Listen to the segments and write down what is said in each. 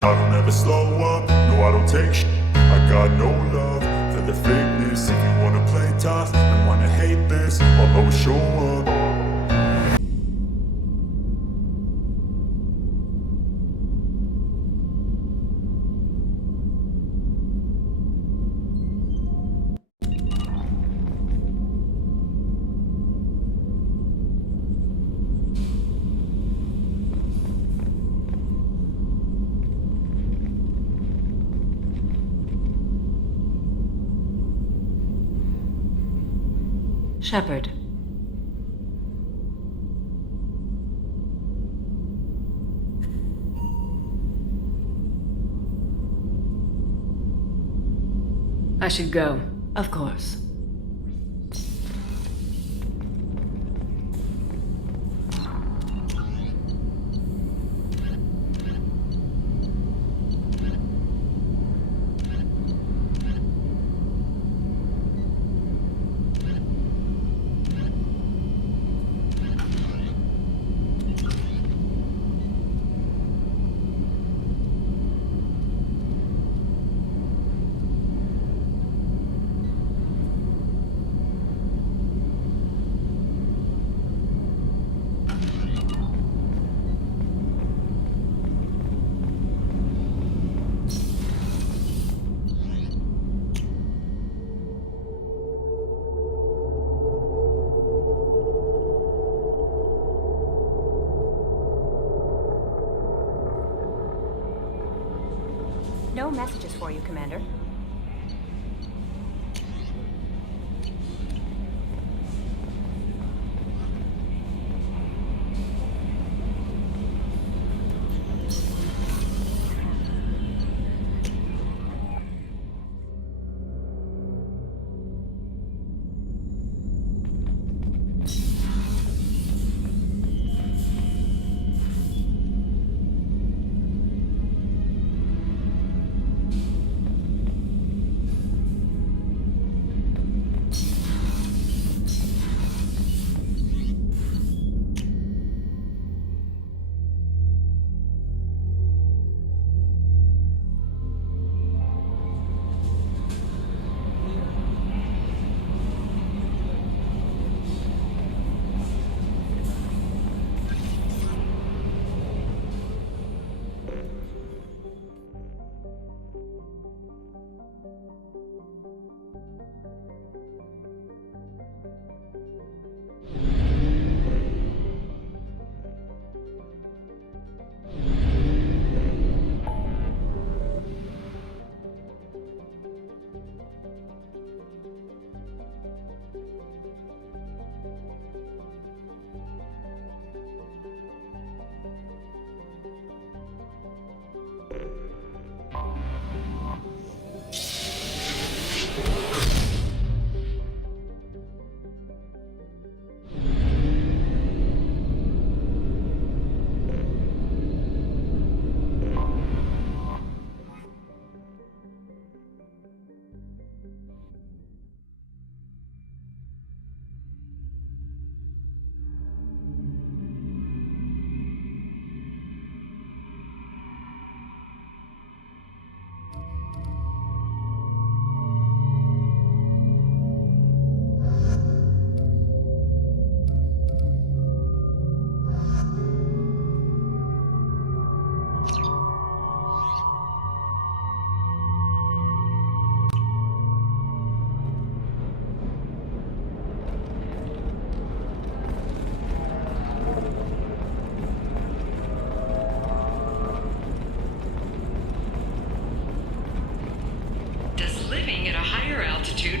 I don't ever slow up, no I don't take shit. I got no love for the fakeness. If you wanna play tough and wanna hate this, I'll always show up. Shepard. I should go. Of course. No messages for you, Commander.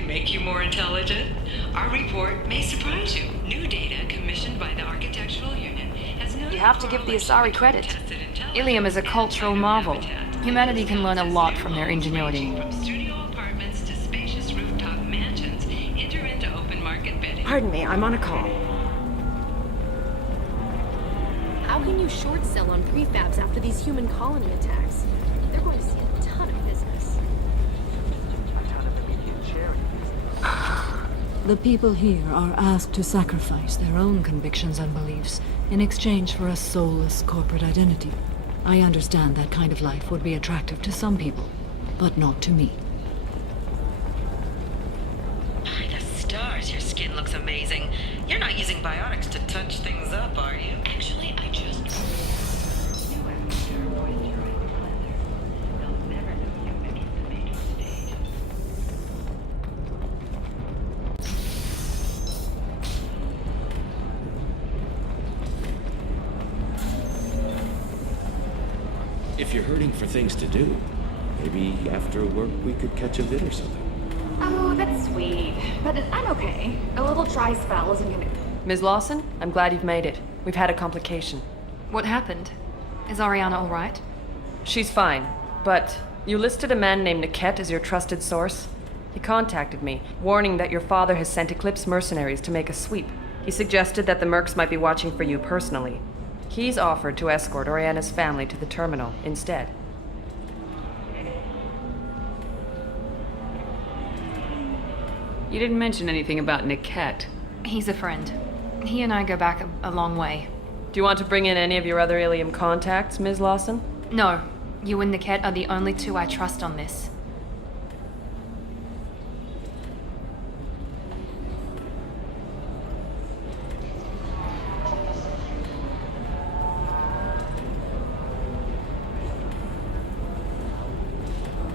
Make you more intelligent? Our report may surprise you. New data commissioned by the Architectural Union has noted You have to give the Asari credit. Ilium is a cultural marvel. Humanity can learn a lot from their ingenuity. From studio apartments to spacious rooftop mansions, enter into open market bidding. Pardon me, I'm on a call. How can you short sell on prefabs after these human colony attacks? They're going to see a ton of business. The people here are asked to sacrifice their own convictions and beliefs in exchange for a soulless corporate identity. I understand that kind of life would be attractive to some people, but not to me. By the stars, your skin looks amazing. You're not using biotics to touch things up, are you? Actually, I just... If you're hurting for things to do, maybe after work we could catch a vid or something. Oh, that's sweet. But I'm okay. A little dry spell isn't gonna... Ms. Lawson, I'm glad you've made it. We've had a complication. What happened? Is Ariana all right? She's fine, but you listed a man named Niket as your trusted source. He contacted me, warning that your father has sent Eclipse mercenaries to make a sweep. He suggested that the Mercs might be watching for you personally. He's offered to escort Oriana's family to the terminal instead. You didn't mention anything about Niket. He's a friend. He and I go back a long way. Do you want to bring in any of your other Ilium contacts, Ms. Lawson? No, you and Niket are the only two I trust on this.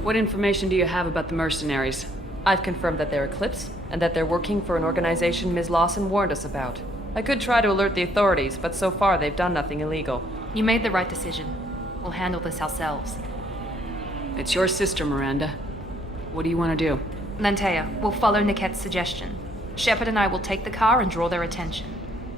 What information do you have about the mercenaries? I've confirmed that they're Eclipse, and that they're working for an organization Ms. Lawson warned us about. I could try to alert the authorities, but so far they've done nothing illegal. You made the right decision. We'll handle this ourselves. It's your sister, Miranda. What do you want to do? Lantea, we'll follow Niket's suggestion. Shepard and I will take the car and draw their attention.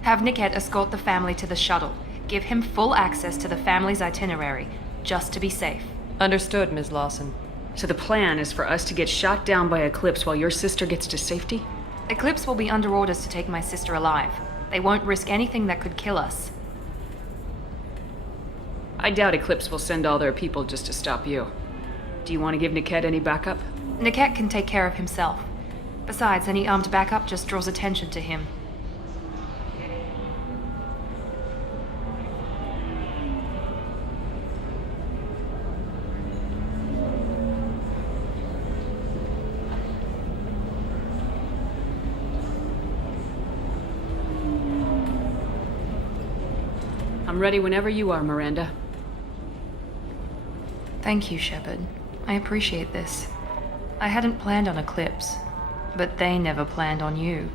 Have Niket escort the family to the shuttle. Give him full access to the family's itinerary, just to be safe. Understood, Ms. Lawson. So the plan is for us to get shot down by Eclipse while your sister gets to safety? Eclipse will be under orders to take my sister alive. They won't risk anything that could kill us. I doubt Eclipse will send all their people just to stop you. Do you want to give Niket any backup? Niket can take care of himself. Besides, any armed backup just draws attention to him. I'm ready whenever you are, Miranda. Thank you, Shepard. I appreciate this. I hadn't planned on Eclipse, but they never planned on you.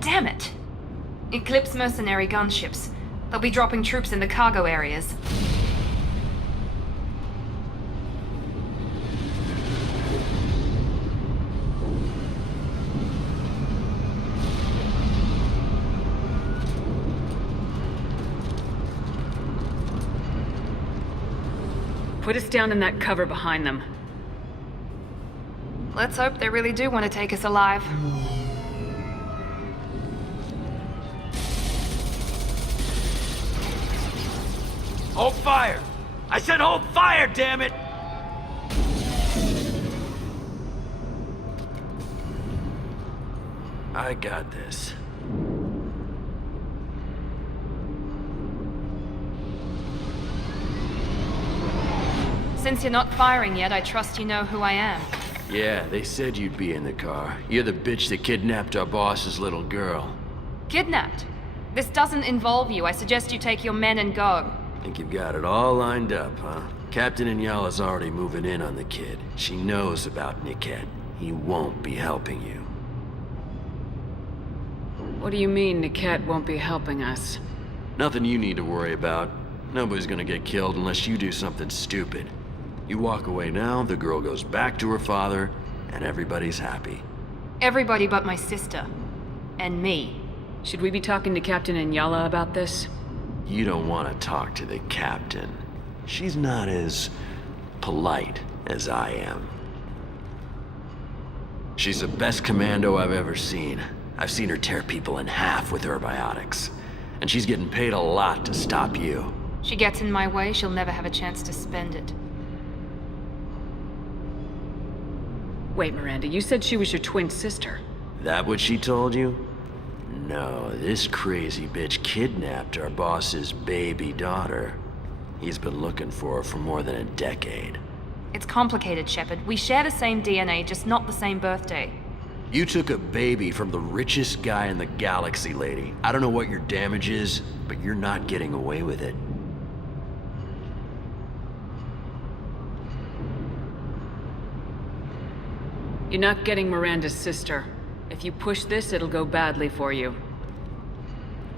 Damn it! Eclipse mercenary gunships. They'll be dropping troops in the cargo areas. Put us down in that cover behind them. Let's hope they really do want to take us alive. Hold fire! I said hold fire, damn it! I got this. Since you're not firing yet, I trust you know who I am. Yeah, they said you'd be in the car. You're the bitch that kidnapped our boss's little girl. Kidnapped? This doesn't involve you. I suggest you take your men and go. Think you've got it all lined up, huh? Captain Inyala's already moving in on the kid. She knows about Niket. He won't be helping you. What do you mean Niket won't be helping us? Nothing you need to worry about. Nobody's gonna get killed unless you do something stupid. You walk away now, the girl goes back to her father, and everybody's happy. Everybody but my sister. And me. Should we be talking to Captain Inyala about this? You don't want to talk to the captain. She's not as polite as I am. She's the best commando I've ever seen. I've seen her tear people in half with her biotics. And she's getting paid a lot to stop you. She gets in my way, she'll never have a chance to spend it. Wait, Miranda, you said she was your twin sister. That what she told you? No, this crazy bitch kidnapped our boss's baby daughter. He's been looking for her for more than a decade. It's complicated, Shepard. We share the same DNA, just not the same birthday. You took a baby from the richest guy in the galaxy, lady. I don't know what your damage is, but you're not getting away with it. You're not getting Miranda's sister. If you push this, it'll go badly for you.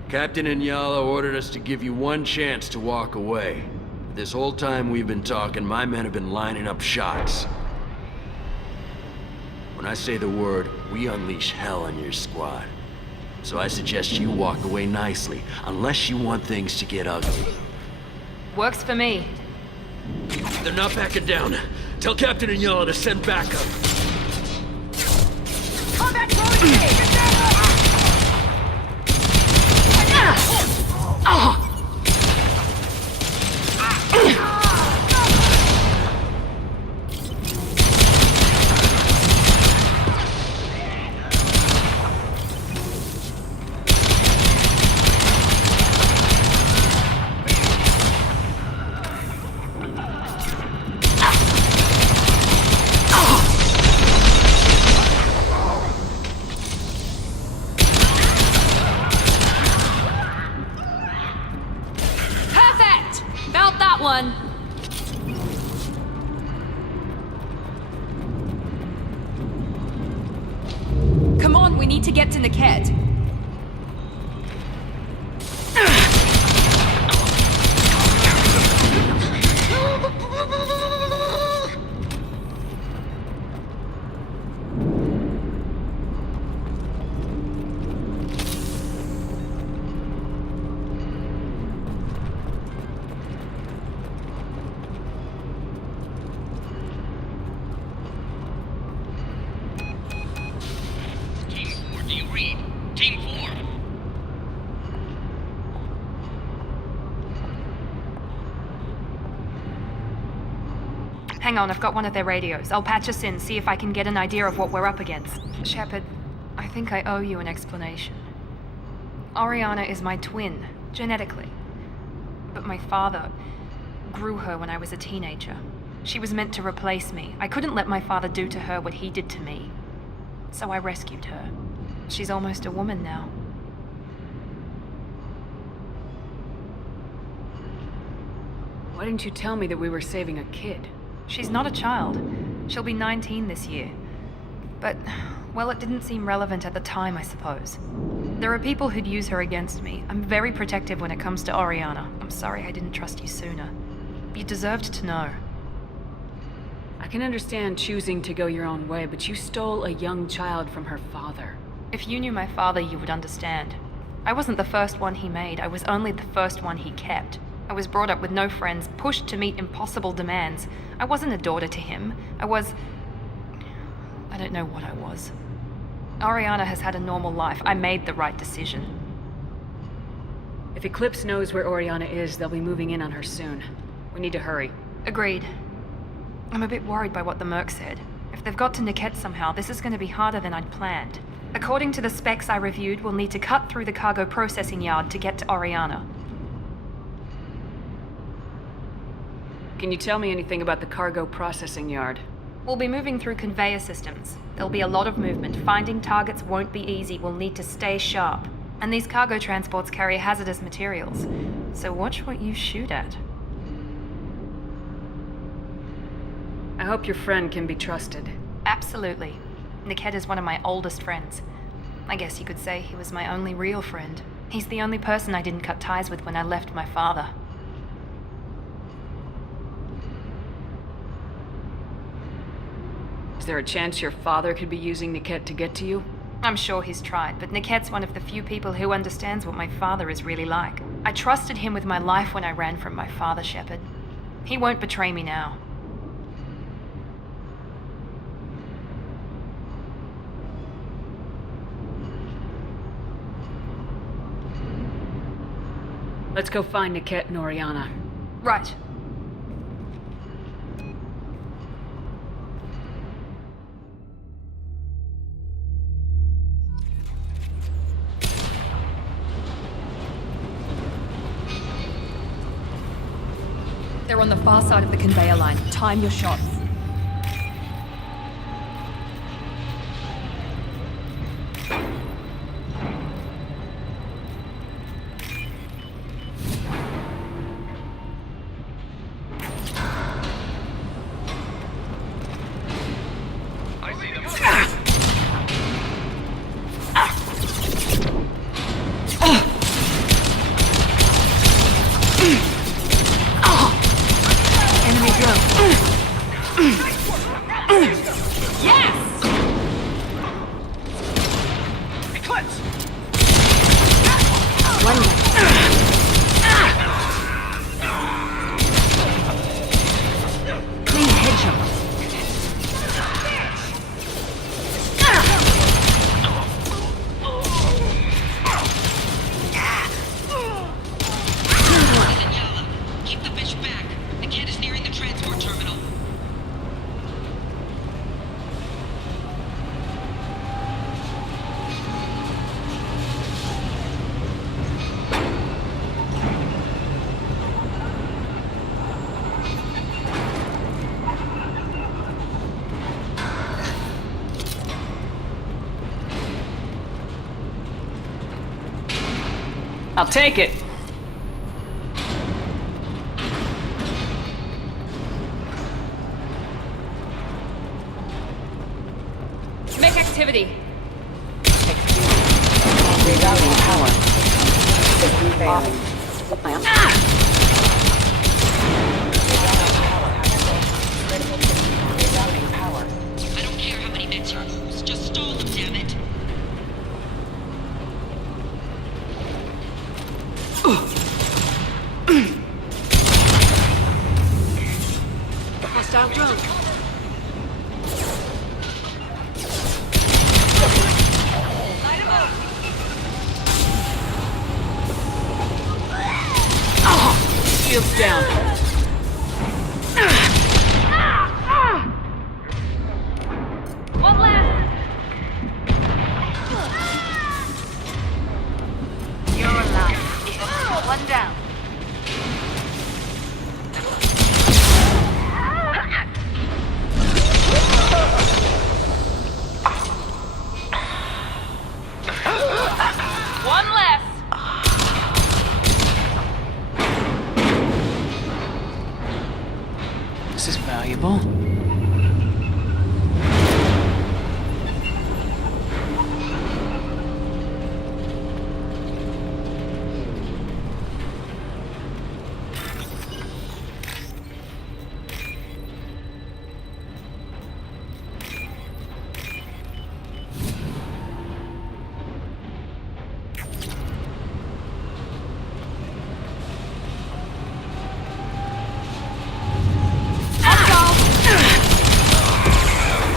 Captain Inyala ordered us to give you one chance to walk away. This whole time we've been talking, my men have been lining up shots. When I say the word, we unleash hell on your squad. So I suggest you walk away nicely, unless you want things to get ugly. Works for me. They're not backing down. Tell Captain Inyala to send backup. Combat throwing grenade! Get down! One. Come on, we need to get to Niket. Hang on, I've got one of their radios. I'll patch us in, see if I can get an idea of what we're up against. Shepard, I think I owe you an explanation. Oriana is my twin, genetically. But my father grew her when I was a teenager. She was meant to replace me. I couldn't let my father do to her what he did to me. So I rescued her. She's almost a woman now. Why didn't you tell me that we were saving a kid? She's not a child. She'll be 19 this year. But, well, it didn't seem relevant at the time, I suppose. There are people who'd use her against me. I'm very protective when it comes to Oriana. I'm sorry I didn't trust you sooner. You deserved to know. I can understand choosing to go your own way, but you stole a young child from her father. If you knew my father, you would understand. I wasn't the first one he made. I was only the first one he kept. I was brought up with no friends, pushed to meet impossible demands. I wasn't a daughter to him. I don't know what I was. Oriana has had a normal life. I made the right decision. If Eclipse knows where Oriana is, they'll be moving in on her soon. We need to hurry. Agreed. I'm a bit worried by what the Merc said. If they've got to Niket somehow, this is going to be harder than I'd planned. According to the specs I reviewed, we'll need to cut through the cargo processing yard to get to Oriana. Can you tell me anything about the cargo processing yard? We'll be moving through conveyor systems. There'll be a lot of movement. Finding targets won't be easy. We'll need to stay sharp. And these cargo transports carry hazardous materials. So watch what you shoot at. I hope your friend can be trusted. Absolutely. Niket is one of my oldest friends. I guess you could say he was my only real friend. He's the only person I didn't cut ties with when I left my father. there a chance your father could be using Niket to get to you? I'm sure he's tried, but Niket's one of the few people who understands what my father is really like. I trusted him with my life when I ran from my father, Shepard. He won't betray me now. Let's go find Niket and Oriana. Right. They're on the far side of the conveyor line. Time your shots. I'll take it. Make activity. Rerouting power. System failing. Rerouting power. I don't care how many mechs you use. Just stall them, damn it. Hostile drone. Shields down. One left. You're alive. One down. One less. This is valuable.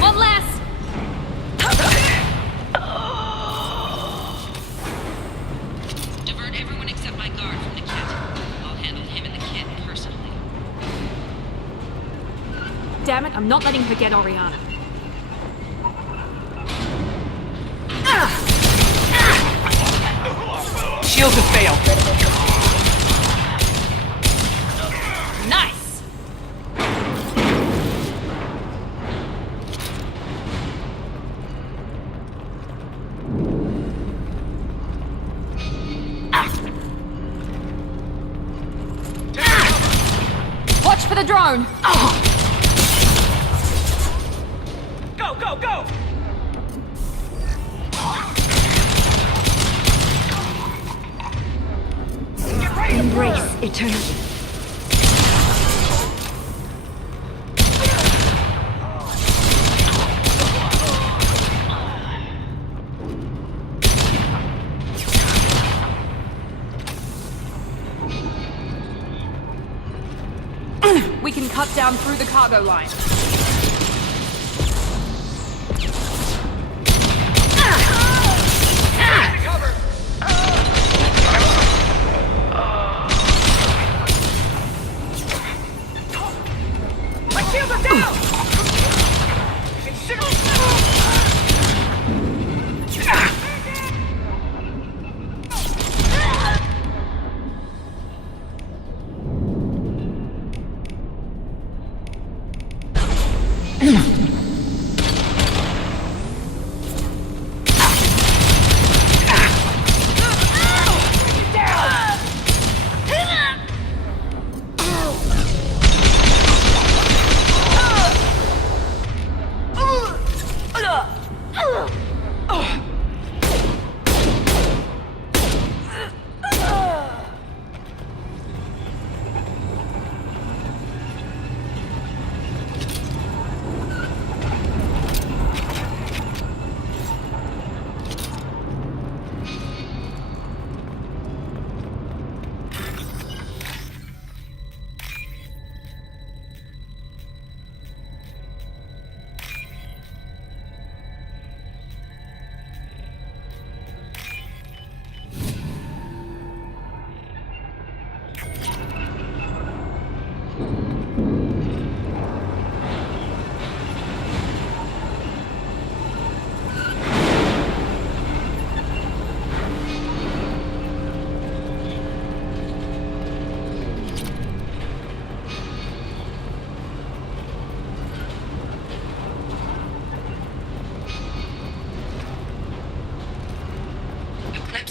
One less. Divert everyone except my guard from the kit. I'll handle him and the kid personally. Damn it, I'm not letting her get Oriana. Shields have failed. Nice. Watch for the drone. Go, go, go! Embrace eternity. down through the cargo line. My shields are down!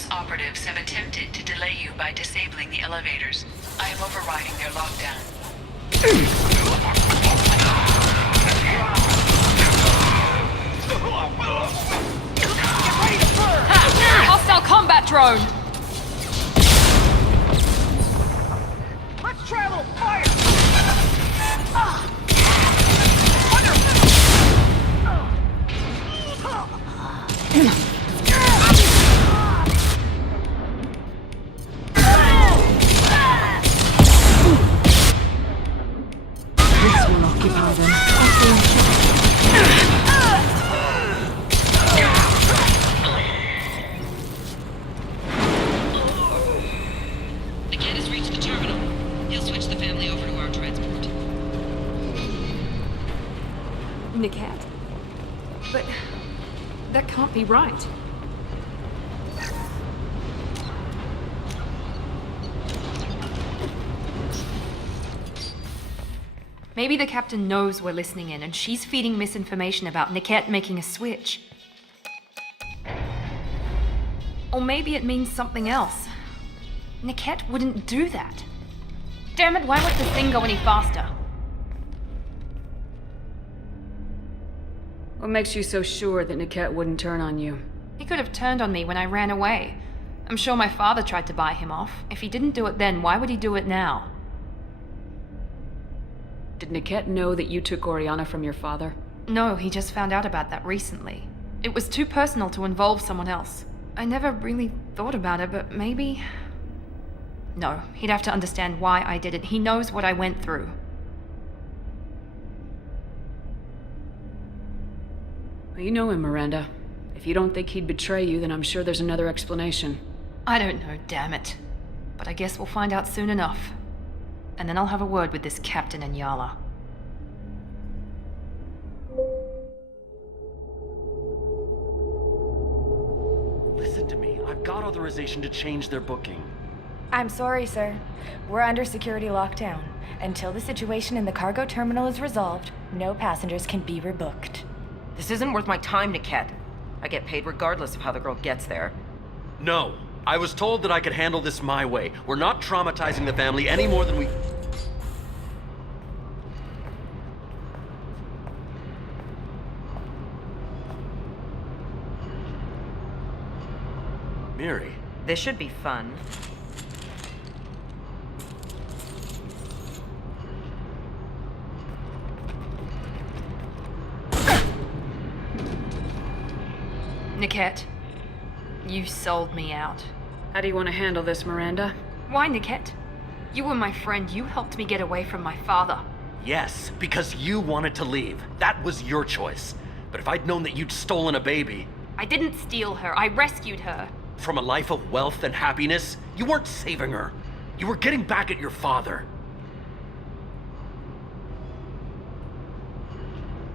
Operatives have attempted to delay you by disabling the elevators. I am overriding their lockdown. Hostile combat drone! Let's try a little fire! This will occupy them. The kid has reached the terminal. He'll switch the family over to our transport. Niket? But that can't be right. Maybe the captain knows we're listening in and she's feeding misinformation about Niket making a switch. Or maybe it means something else. Niket wouldn't do that. Damn it, why would the thing go any faster? What makes you so sure that Niket wouldn't turn on you? He could have turned on me when I ran away. I'm sure my father tried to buy him off. If he didn't do it then, why would he do it now? Did Niket know that you took Oriana from your father? No, he just found out about that recently. It was too personal to involve someone else. I never really thought about it, but maybe... No, he'd have to understand why I did it. He knows what I went through. Well, you know him, Miranda. If you don't think he'd betray you, then I'm sure there's another explanation. I don't know, damn it. But I guess we'll find out soon enough. And then I'll have a word with this captain and Yala. Listen to me. I've got authorization to change their booking. I'm sorry, sir. We're under security lockdown. Until the situation in the cargo terminal is resolved, no passengers can be rebooked. This isn't worth my time, Niket. I get paid regardless of how the girl gets there. No. I was told that I could handle this my way. We're not traumatizing the family any more than we... Miri. This should be fun. Niket, you sold me out. How do you want to handle this, Miranda? Why, Niket? You were my friend. You helped me get away from my father. Yes, because you wanted to leave. That was your choice. But if I'd known that you'd stolen a baby... I didn't steal her. I rescued her. From a life of wealth and happiness, you weren't saving her. You were getting back at your father.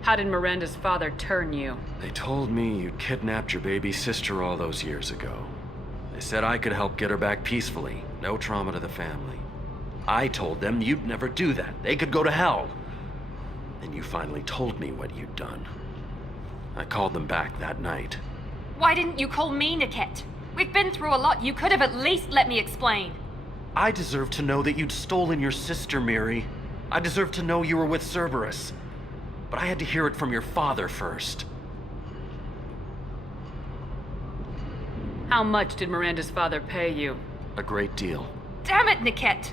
How did Miranda's father turn you? They told me you'd kidnapped your baby sister all those years ago. They said I could help get her back peacefully. No trauma to the family. I told them you'd never do that. They could go to hell. Then you finally told me what you'd done. I called them back that night. Why didn't you call me, Niket? We've been through a lot. You could have at least let me explain. I deserve to know that you'd stolen your sister, Miri. I deserve to know you were with Cerberus. But I had to hear it from your father first. How much did Miranda's father pay you? A great deal. Damn it, Niket!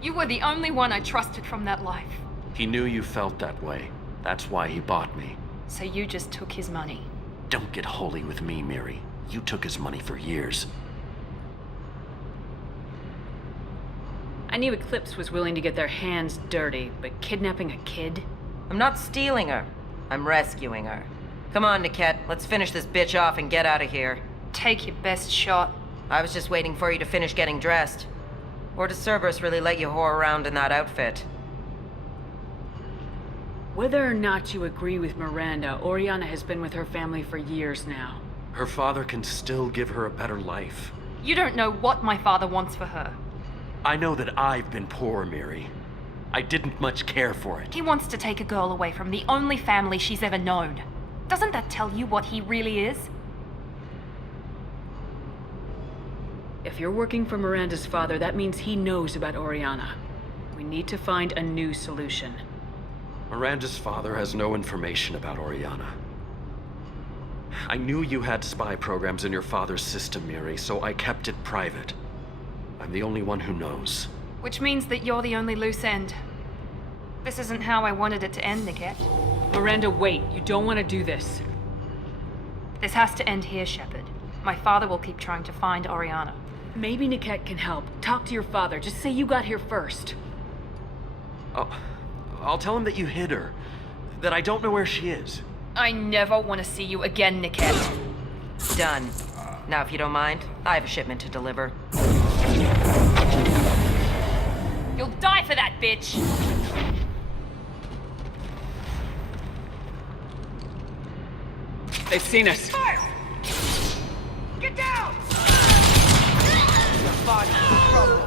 You were the only one I trusted from that life. He knew you felt that way. That's why he bought me. So you just took his money? Don't get holy with me, Miri. You took his money for years. I knew Eclipse was willing to get their hands dirty, but kidnapping a kid? I'm not stealing her. I'm rescuing her. Come on, Niket. Let's finish this bitch off and get out of here. Take your best shot. I was just waiting for you to finish getting dressed. Or does Cerberus really let you whore around in that outfit? Whether or not you agree with Miranda, Oriana has been with her family for years now. Her father can still give her a better life. You don't know what my father wants for her. I know that I've been poor, Miri. I didn't much care for it. He wants to take a girl away from the only family she's ever known. Doesn't that tell you what he really is? If you're working for Miranda's father, that means he knows about Oriana. We need to find a new solution. Miranda's father has no information about Oriana. I knew you had spy programs in your father's system, Miri, so I kept it private. I'm the only one who knows. Which means that you're the only loose end. This isn't how I wanted it to end, Niket. Miranda, wait. You don't want to do this. This has to end here, Shepard. My father will keep trying to find Oriana. Maybe Niket can help. Talk to your father. Just say you got here first. I'll tell him that you hid her. That I don't know where she is. I never want to see you again, Niket. Done. Now, if you don't mind, I have a shipment to deliver. You'll die for that, bitch! They've seen us. Fire! Get down! Your body is trouble.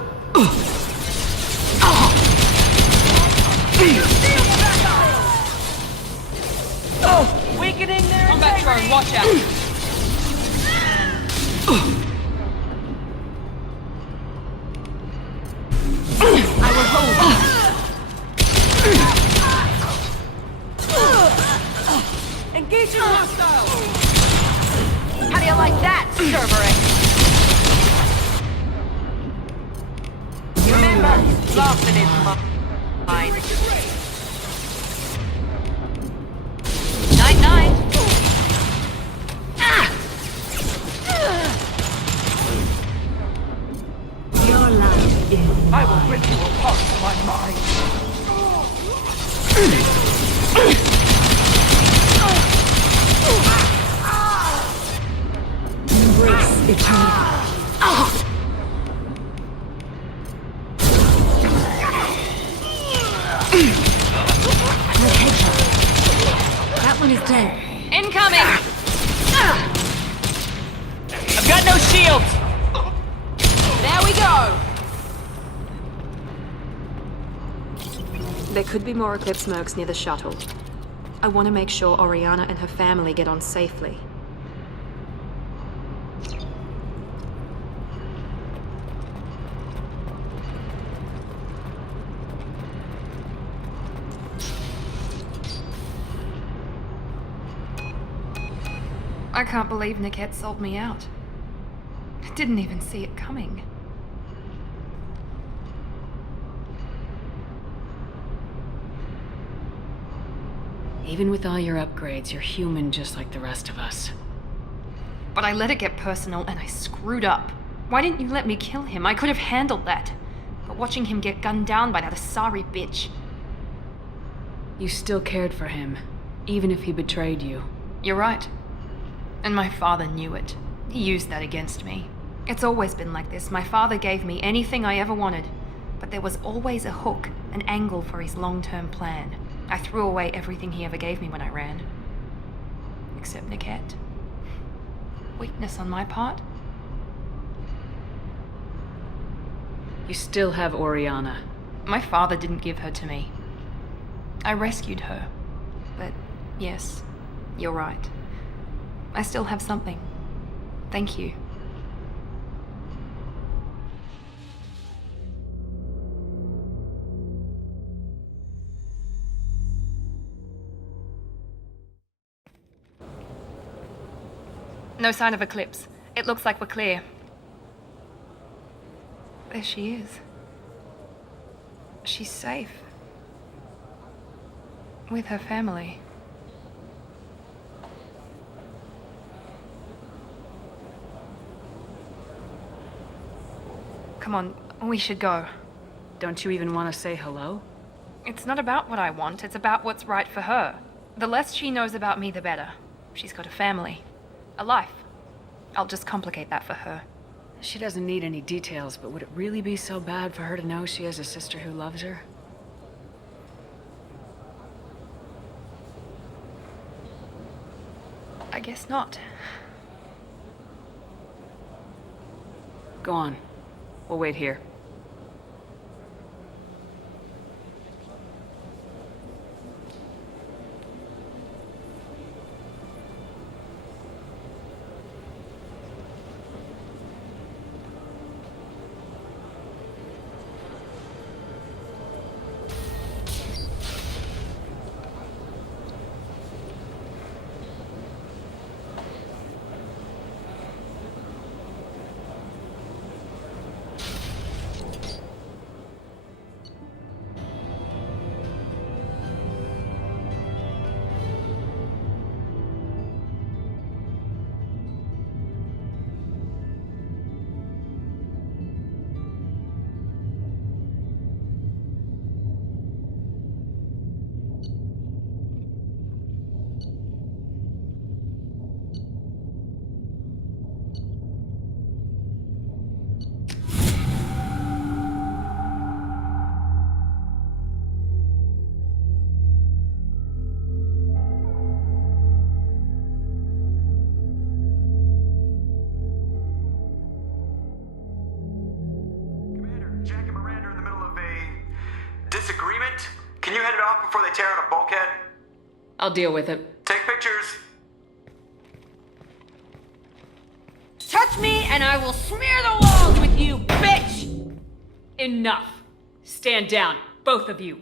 Weakening their Combat drone, watch out! I will hold. Engaging hostiles! How do you like that, Cerberus? Remember, laughing is mine. Night-night! Your life is... I will rip you apart, my mind. Embrace eternity. That one is dead. Incoming! I've got no shields! There we go! There could be more Eclipse mercs near the shuttle. I want to make sure Oriana and her family get on safely. I can't believe Niket sold me out. I didn't even see it coming. Even with all your upgrades, you're human just like the rest of us. But I let it get personal and I screwed up. Why didn't you let me kill him? I could have handled that. But watching him get gunned down by that Asari bitch... You still cared for him, even if he betrayed you. You're right. And my father knew it. He used that against me. It's always been like this. My father gave me anything I ever wanted, but there was always a hook, an angle for his long-term plan. I threw away everything he ever gave me when I ran. Except Niket. Weakness on my part. You still have Oriana. My father didn't give her to me. I rescued her. But yes, you're right. I still have something. Thank you. No sign of Eclipse. It looks like we're clear. There she is. She's safe. With her family. Come on, we should go. Don't you even want to say hello? It's not about what I want, it's about what's right for her. The less she knows about me, the better. She's got a family. A life. I'll just complicate that for her. She doesn't need any details, but would it really be so bad for her to know she has a sister who loves her? I guess not. Go on. We'll wait here. Jack and Miranda are in the middle of a disagreement. Can you head it off before they tear out a bulkhead? I'll deal with it. Take pictures. Touch me and I will smear the walls with you, bitch! Enough. Stand down, both of you.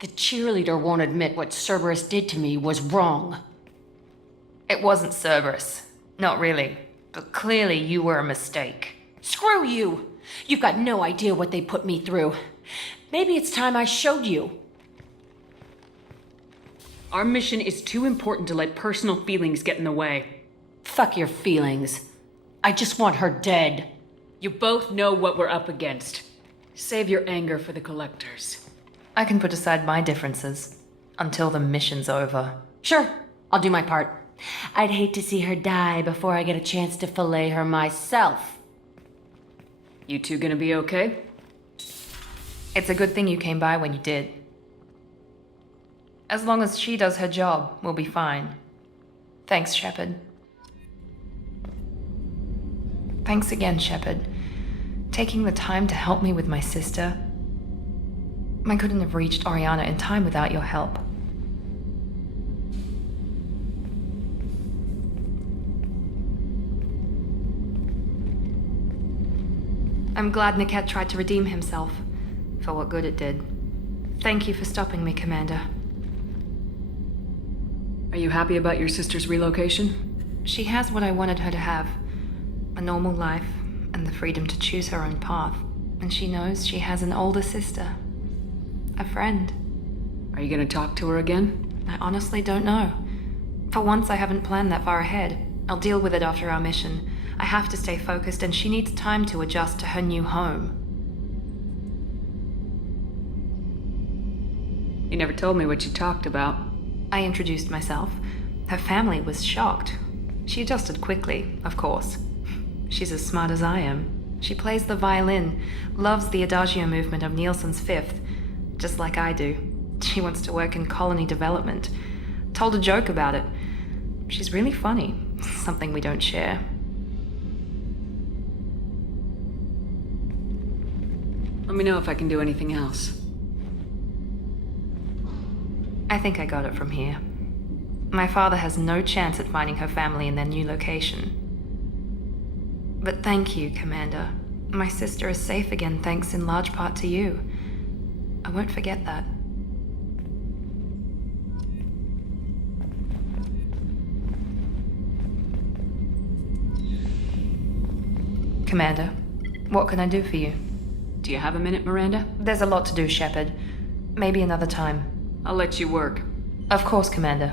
The cheerleader won't admit what Cerberus did to me was wrong. It wasn't Cerberus. Not really. But clearly you were a mistake. Screw you! You've got no idea what they put me through. Maybe it's time I showed you. Our mission is too important to let personal feelings get in the way. Fuck your feelings. I just want her dead. You both know what we're up against. Save your anger for the collectors. I can put aside my differences until the mission's over. Sure, I'll do my part. I'd hate to see her die before I get a chance to fillet her myself. You two gonna be okay? It's a good thing you came by when you did. As long as she does her job, we'll be fine. Thanks, Shepard. Thanks again, Shepard. Taking the time to help me with my sister. I couldn't have reached Oriana in time without your help. I'm glad Niket tried to redeem himself, for what good it did. Thank you for stopping me, Commander. Are you happy about your sister's relocation? She has what I wanted her to have. A normal life, and the freedom to choose her own path. And she knows she has an older sister. A friend. Are you gonna talk to her again? I honestly don't know. For once, I haven't planned that far ahead. I'll deal with it after our mission. I have to stay focused, and she needs time to adjust to her new home. You never told me what you talked about. I introduced myself. Her family was shocked. She adjusted quickly, of course. She's as smart as I am. She plays the violin, loves the adagio movement of Nielsen's Fifth, just like I do. She wants to work in colony development. Told a joke about it. She's really funny, something we don't share. Let me know if I can do anything else. I think I got it from here. My father has no chance at finding her family in their new location. But thank you, Commander. My sister is safe again thanks in large part to you. I won't forget that. Commander, what can I do for you? Do you have a minute, Miranda? There's a lot to do, Shepard. Maybe another time. I'll let you work. Of course, Commander.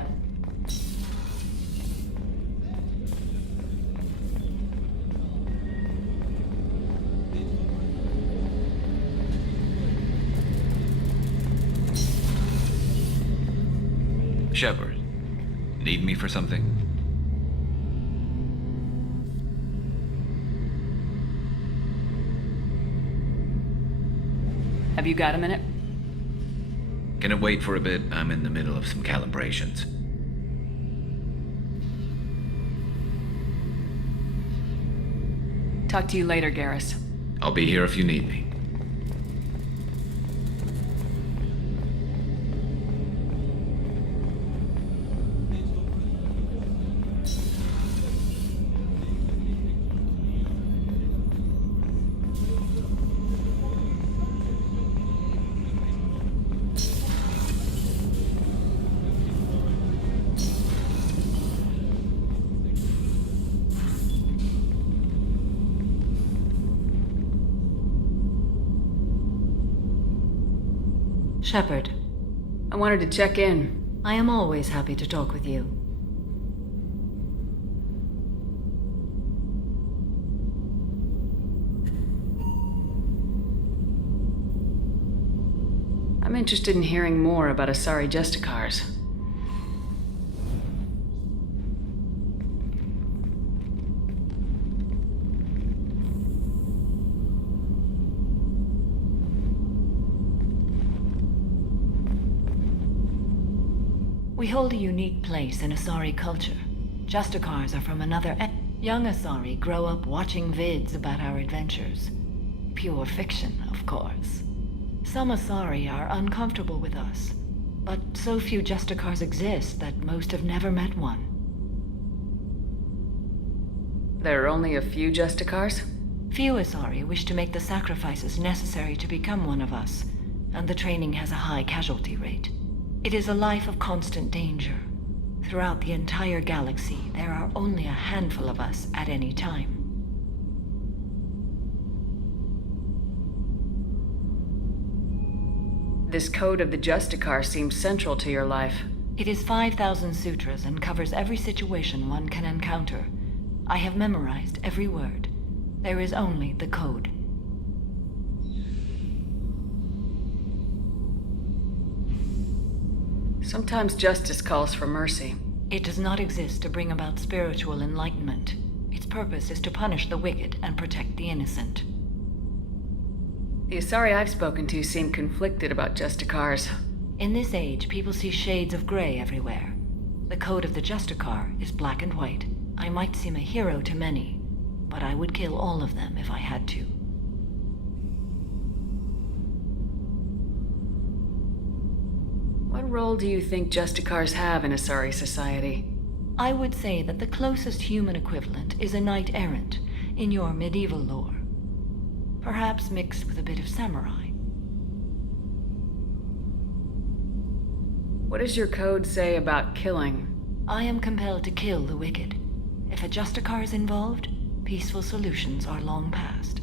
Shepard, need me for something? Have you got a minute? Can it wait for a bit? I'm in the middle of some calibrations. Talk to you later, Garrus. I'll be here if you need me. Shepard. I wanted to check in. I am always happy to talk with you. I'm interested in hearing more about Asari Justicars. We hold a unique place in Asari culture. Justicars are from another young Asari grow up watching vids about our adventures. Pure fiction, of course. Some Asari are uncomfortable with us, but so few Justicars exist that most have never met one. There are only a few Justicars? Few Asari wish to make the sacrifices necessary to become one of us, and the training has a high casualty rate. It is a life of constant danger. Throughout the entire galaxy, there are only a handful of us at any time. This code of the Justicar seems central to your life. It is 5,000 sutras and covers every situation one can encounter. I have memorized every word. There is only the code. Sometimes justice calls for mercy. It does not exist to bring about spiritual enlightenment. Its purpose is to punish the wicked and protect the innocent. The Asari I've spoken to seem conflicted about Justicars. In this age, people see shades of gray everywhere. The code of the Justicar is black and white. I might seem a hero to many, but I would kill all of them if I had to. What role do you think Justicars have in Asari society? I would say that the closest human equivalent is a knight-errant in your medieval lore. Perhaps mixed with a bit of samurai. What does your code say about killing? I am compelled to kill the wicked. If a Justicar is involved, peaceful solutions are long past.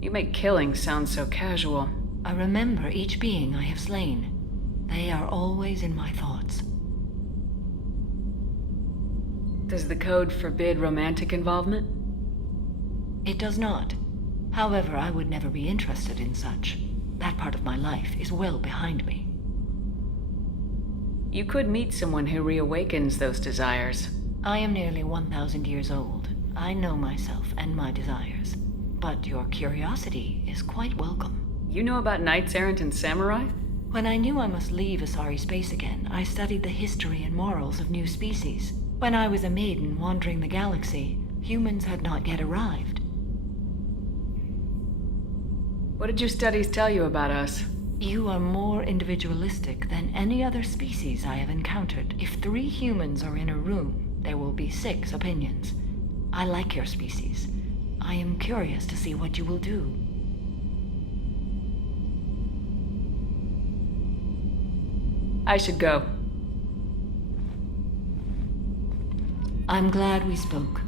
You make killing sound so casual. I remember each being I have slain. They are always in my thoughts. Does the code forbid romantic involvement? It does not. However, I would never be interested in such. That part of my life is well behind me. You could meet someone who reawakens those desires. I am nearly 1,000 years old. I know myself and my desires. But your curiosity is quite welcome. You know about knights errant and samurai? When I knew I must leave Asari space again, I studied the history and morals of new species. When I was a maiden wandering the galaxy, humans had not yet arrived. What did your studies tell you about us? You are more individualistic than any other species I have encountered. If 3 humans are in a room, there will be 6 opinions. I like your species. I am curious to see what you will do. I should go. I'm glad we spoke.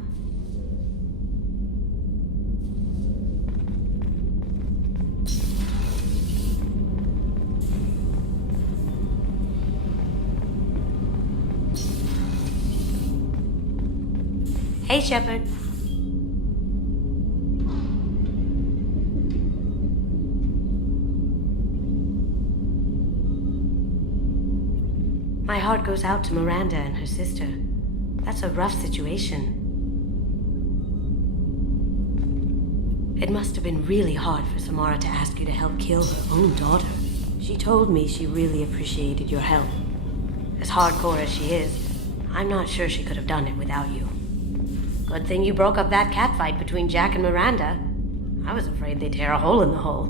Hey, Shepard. My heart goes out to Miranda and her sister. That's a rough situation. It must have been really hard for Samara to ask you to help kill her own daughter. She told me she really appreciated your help. As hardcore as she is, I'm not sure she could have done it without you. Good thing you broke up that catfight between Jack and Miranda. I was afraid they'd tear a hole in the hull.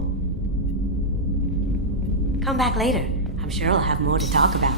Come back later. I'm sure I'll have more to talk about.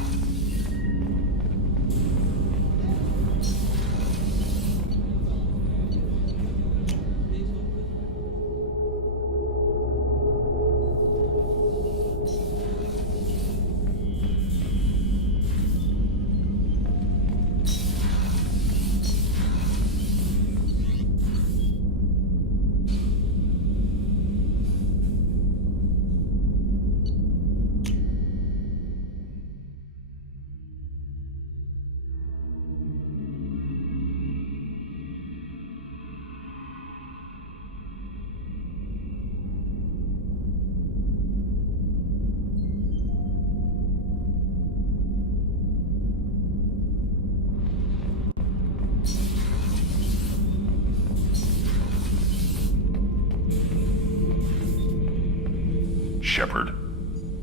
Shepard.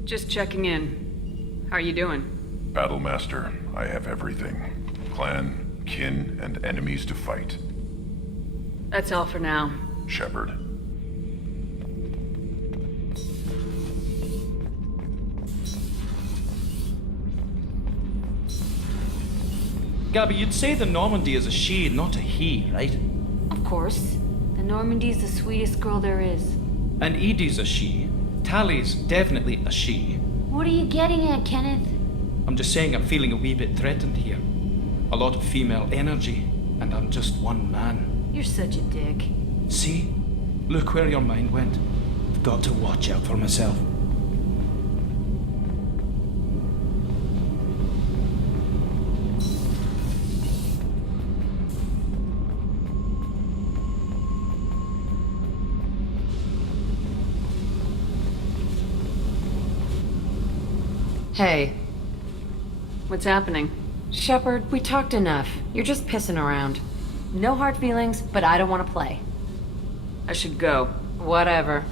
Just checking in. How are you doing? Battlemaster, I have everything. Clan, kin, and enemies to fight. That's all for now. Shepard. Gabby, you'd say the Normandy is a she, not a he, right? Of course. The Normandy's the sweetest girl there is. And Edie's a she. Tally's definitely a she. What are you getting at, Kenneth? I'm just saying I'm feeling a wee bit threatened here. A lot of female energy, and I'm just one man. You're such a dick. See? Look where your mind went. I've got to watch out for myself. Hey. What's happening? Shepard, we talked enough. You're just pissing around. No hard feelings, but I don't want to play. I should go. Whatever.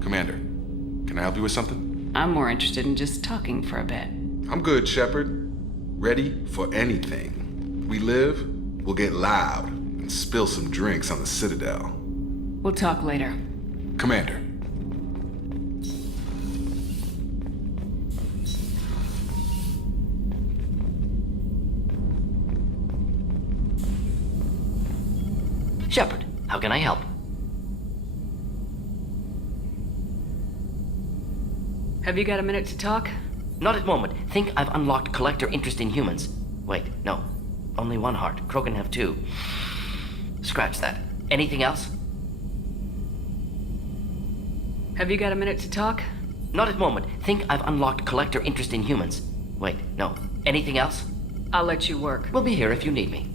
Commander, can I help you with something? I'm more interested in just talking for a bit. I'm good, Shepard. Ready for anything. We live, we'll get loud, and spill some drinks on the Citadel. We'll talk later. Commander. Shepard, how can I help? Have you got a minute to talk? Not at moment. Think I've unlocked collector interest in humans. Wait, no. Only one heart. Krogan have two. Scratch that. Anything else? Have you got a minute to talk? Not at moment. Think I've unlocked collector interest in humans. Wait, no. Anything else? I'll let you work. We'll be here if you need me.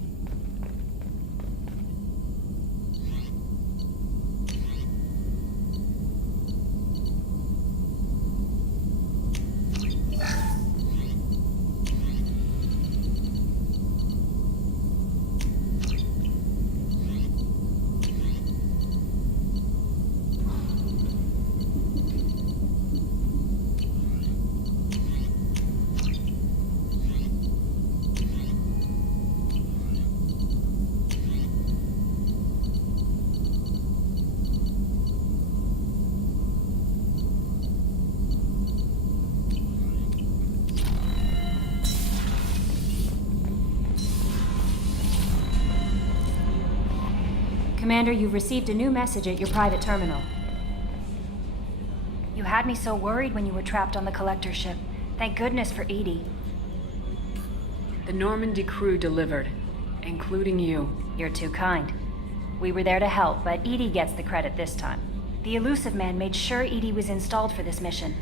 Commander, you've received a new message at your private terminal. You had me so worried when you were trapped on the collector ship. Thank goodness for Edie. The Normandy crew delivered, including you. You're too kind. We were there to help, but Edie gets the credit this time. The Elusive Man made sure Edie was installed for this mission.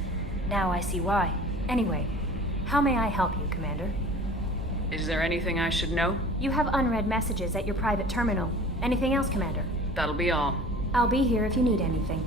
Now I see why. Anyway, how may I help you, Commander? Is there anything I should know? You have unread messages at your private terminal. Anything else, Commander? That'll be all. I'll be here if you need anything.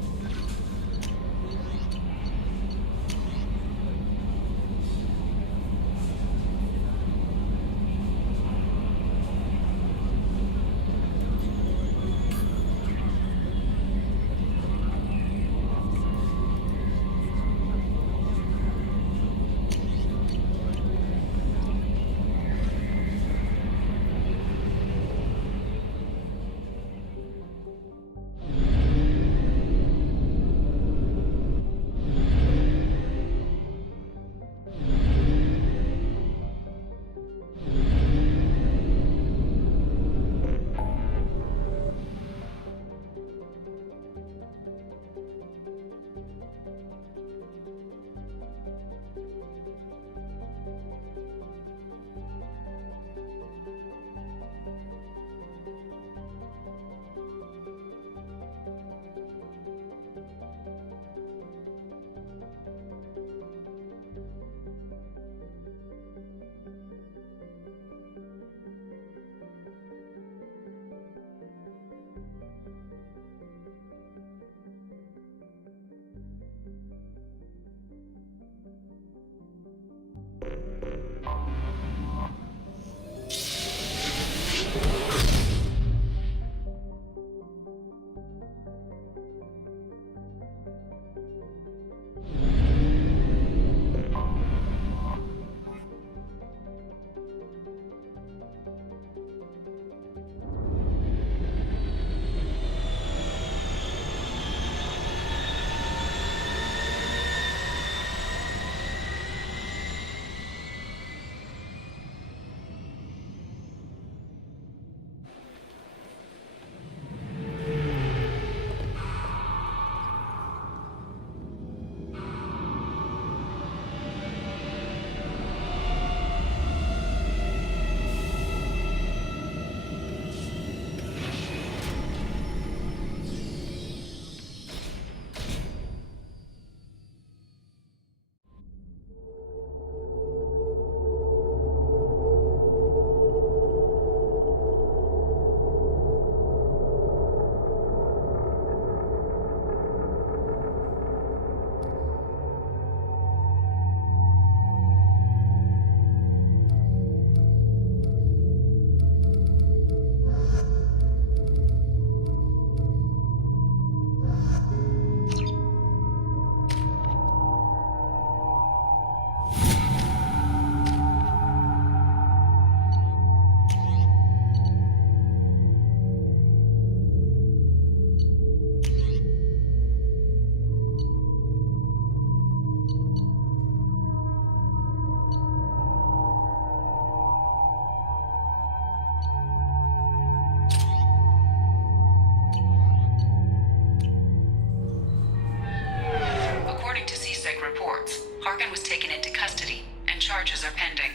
charges are pending.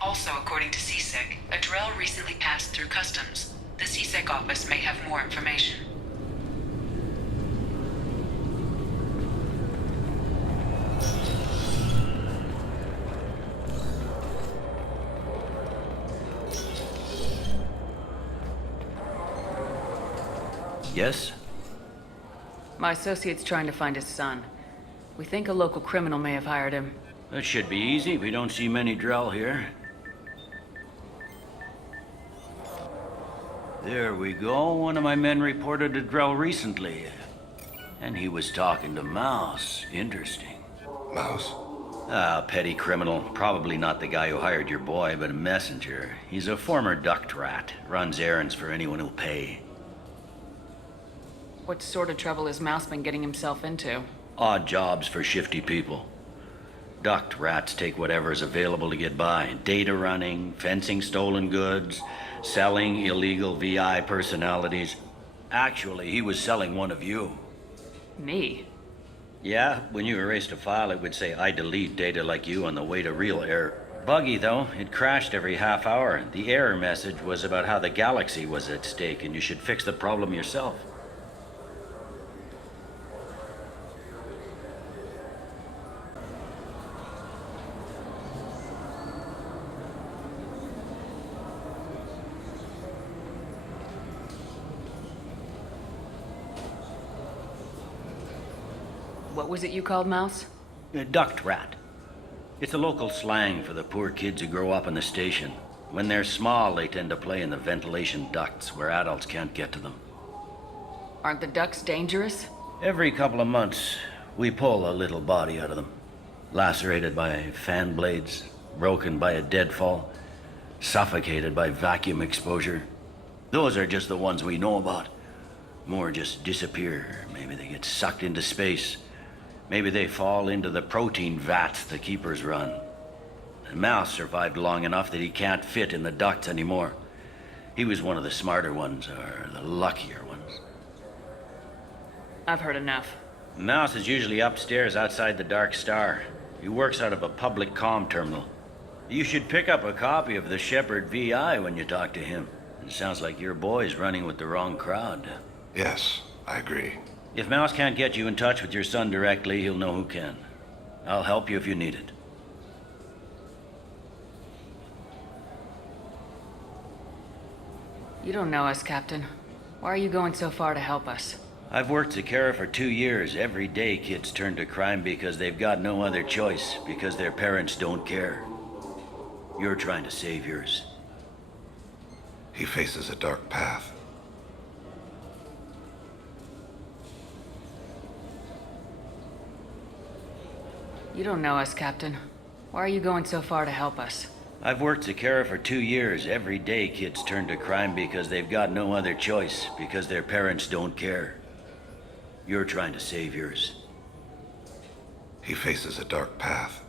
Also, according to CSEC, a Drell recently passed through customs. The CSEC office may have more information. Yes? My associate's trying to find his son. We think a local criminal may have hired him. That should be easy. We don't see many Drell here. There we go. One of my men reported a Drell recently. And he was talking to Mouse. Interesting. Mouse? Ah, petty criminal. Probably not the guy who hired your boy, but a messenger. He's a former duct rat. Runs errands for anyone who'll pay. What sort of trouble has Mouse been getting himself into? Odd jobs for shifty people. Duct rats take whatever is available to get by. Data running, fencing stolen goods, selling illegal VI personalities. Actually, he was selling one of you. Me? Yeah, when you erased a file, it would say, I delete data like you on the way to real error. Buggy, though. It crashed every half hour. The error message was about how the galaxy was at stake, and you should fix the problem yourself. What was it you called Mouse? A duct rat. It's a local slang for the poor kids who grow up in the station. When they're small, they tend to play in the ventilation ducts where adults can't get to them. Aren't the ducts dangerous? Every couple of months, we pull a little body out of them. Lacerated by fan blades, broken by a deadfall, suffocated by vacuum exposure. Those are just the ones we know about. More just disappear. Maybe they get sucked into space. Maybe they fall into the protein vats the keepers run. And Mouse survived long enough that he can't fit in the ducts anymore. He was one of the smarter ones, or the luckier ones. I've heard enough. Mouse is usually upstairs outside the Dark Star. He works out of a public comm terminal. You should pick up a copy of the Shepherd VI when you talk to him. It sounds like your boy's running with the wrong crowd. Yes, I agree. If Mouse can't get you in touch with your son directly, he'll know who can. I'll help you if you need it. You don't know us, Captain. Why are you going so far to help us? I've worked Zakera for 2 years. Every day kids turn to crime because they've got no other choice, because their parents don't care. You're trying to save yours. He faces a dark path. You don't know us, Captain. Why are you going so far to help us? I've worked Zakera for 2 years. Every day kids turn to crime because they've got no other choice, because their parents don't care. You're trying to save yours. He faces a dark path.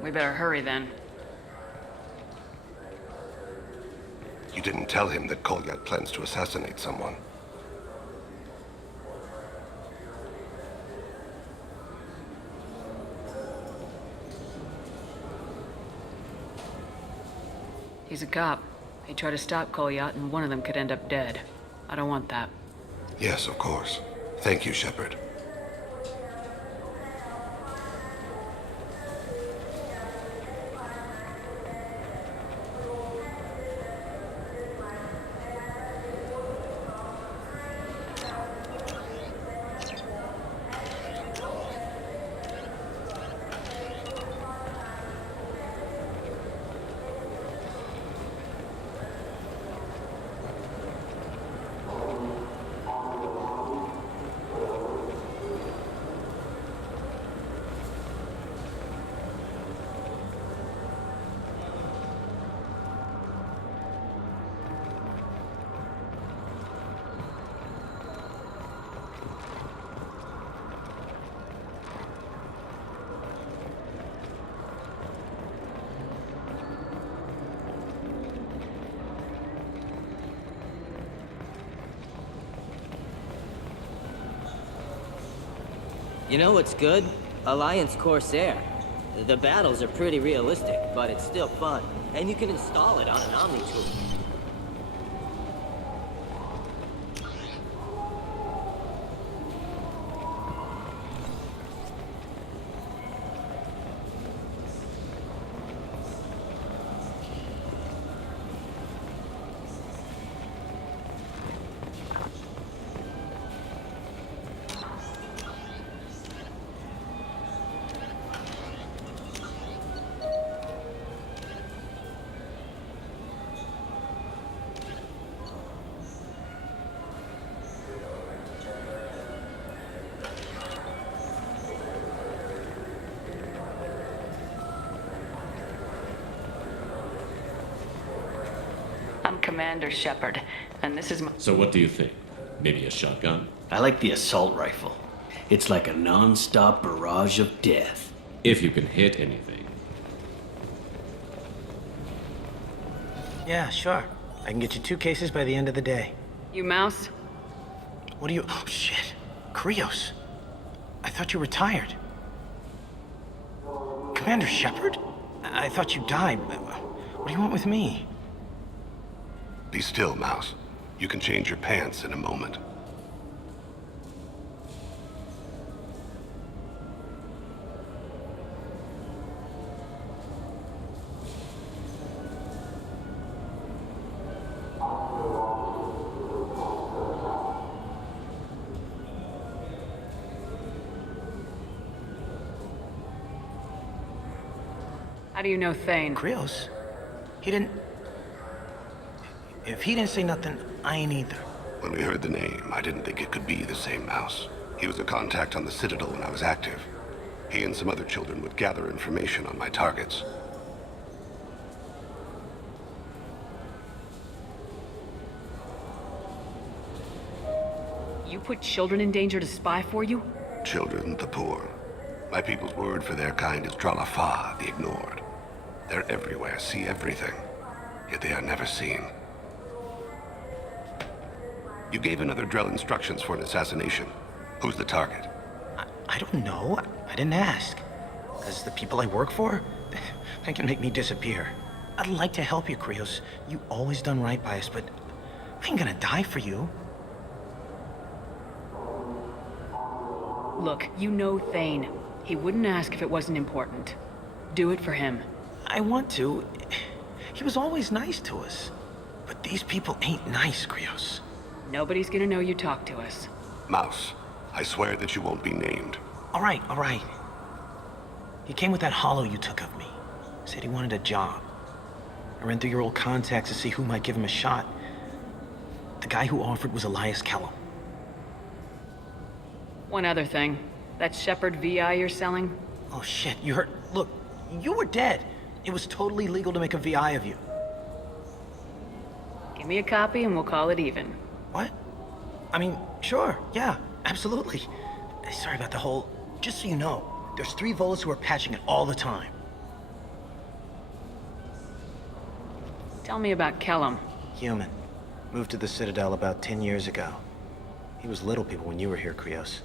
We better hurry then. You didn't tell him that Kolyat plans to assassinate someone. He's a cop. He tried to stop Kolyat, and one of them could end up dead. I don't want that. Yes, of course. Thank you, Shepard. You know what's good? Alliance Corsair. The battles are pretty realistic, but it's still fun, and you can install it on an Omni tool. I'm Commander Shepard, and this is my... So what do you think? Maybe a shotgun? I like the assault rifle. It's like a non-stop barrage of death. If you can hit anything. Yeah, sure. I can get you 2 cases by the end of the day. You mouse? What do you... Oh, shit. Krios. I thought you retired. Commander Shepard? I thought you died. What do you want with me? Be still, Mouse. You can change your pants in a moment. How do you know Thane? Krios? He didn't... If he didn't say nothing, I ain't either. When we heard the name, I didn't think it could be the same Mouse. He was a contact on the Citadel when I was active. He and some other children would gather information on my targets. You put children in danger to spy for you? Children, the poor. My people's word for their kind is Dralafa, the ignored. They're everywhere, see everything. Yet they are never seen. You gave another Drell instructions for an assassination. Who's the target? I don't know. I didn't ask. Because the people I work for, they can make me disappear. I'd like to help you, Krios. You always done right by us, but I ain't gonna die for you. Look, you know Thane. He wouldn't ask if it wasn't important. Do it for him. I want to. He was always nice to us. But these people ain't nice, Krios. Nobody's gonna know you talked to us. Mouse, I swear that you won't be named. All right. He came with that hollow you took of me. Said he wanted a job. I ran through your old contacts to see who might give him a shot. The guy who offered was Elias Kellum. One other thing. That Shepard VI you're selling? Oh shit, you heard... Look, you were dead. It was totally legal to make a VI of you. Give me a copy and we'll call it even. What? I mean, sure, yeah, absolutely. Sorry about the whole... Just so you know, there's 3 Volus who are patching it all the time. Tell me about Kellum. Human. Moved to the Citadel about 10 years ago. He was little people when you were here, Krios.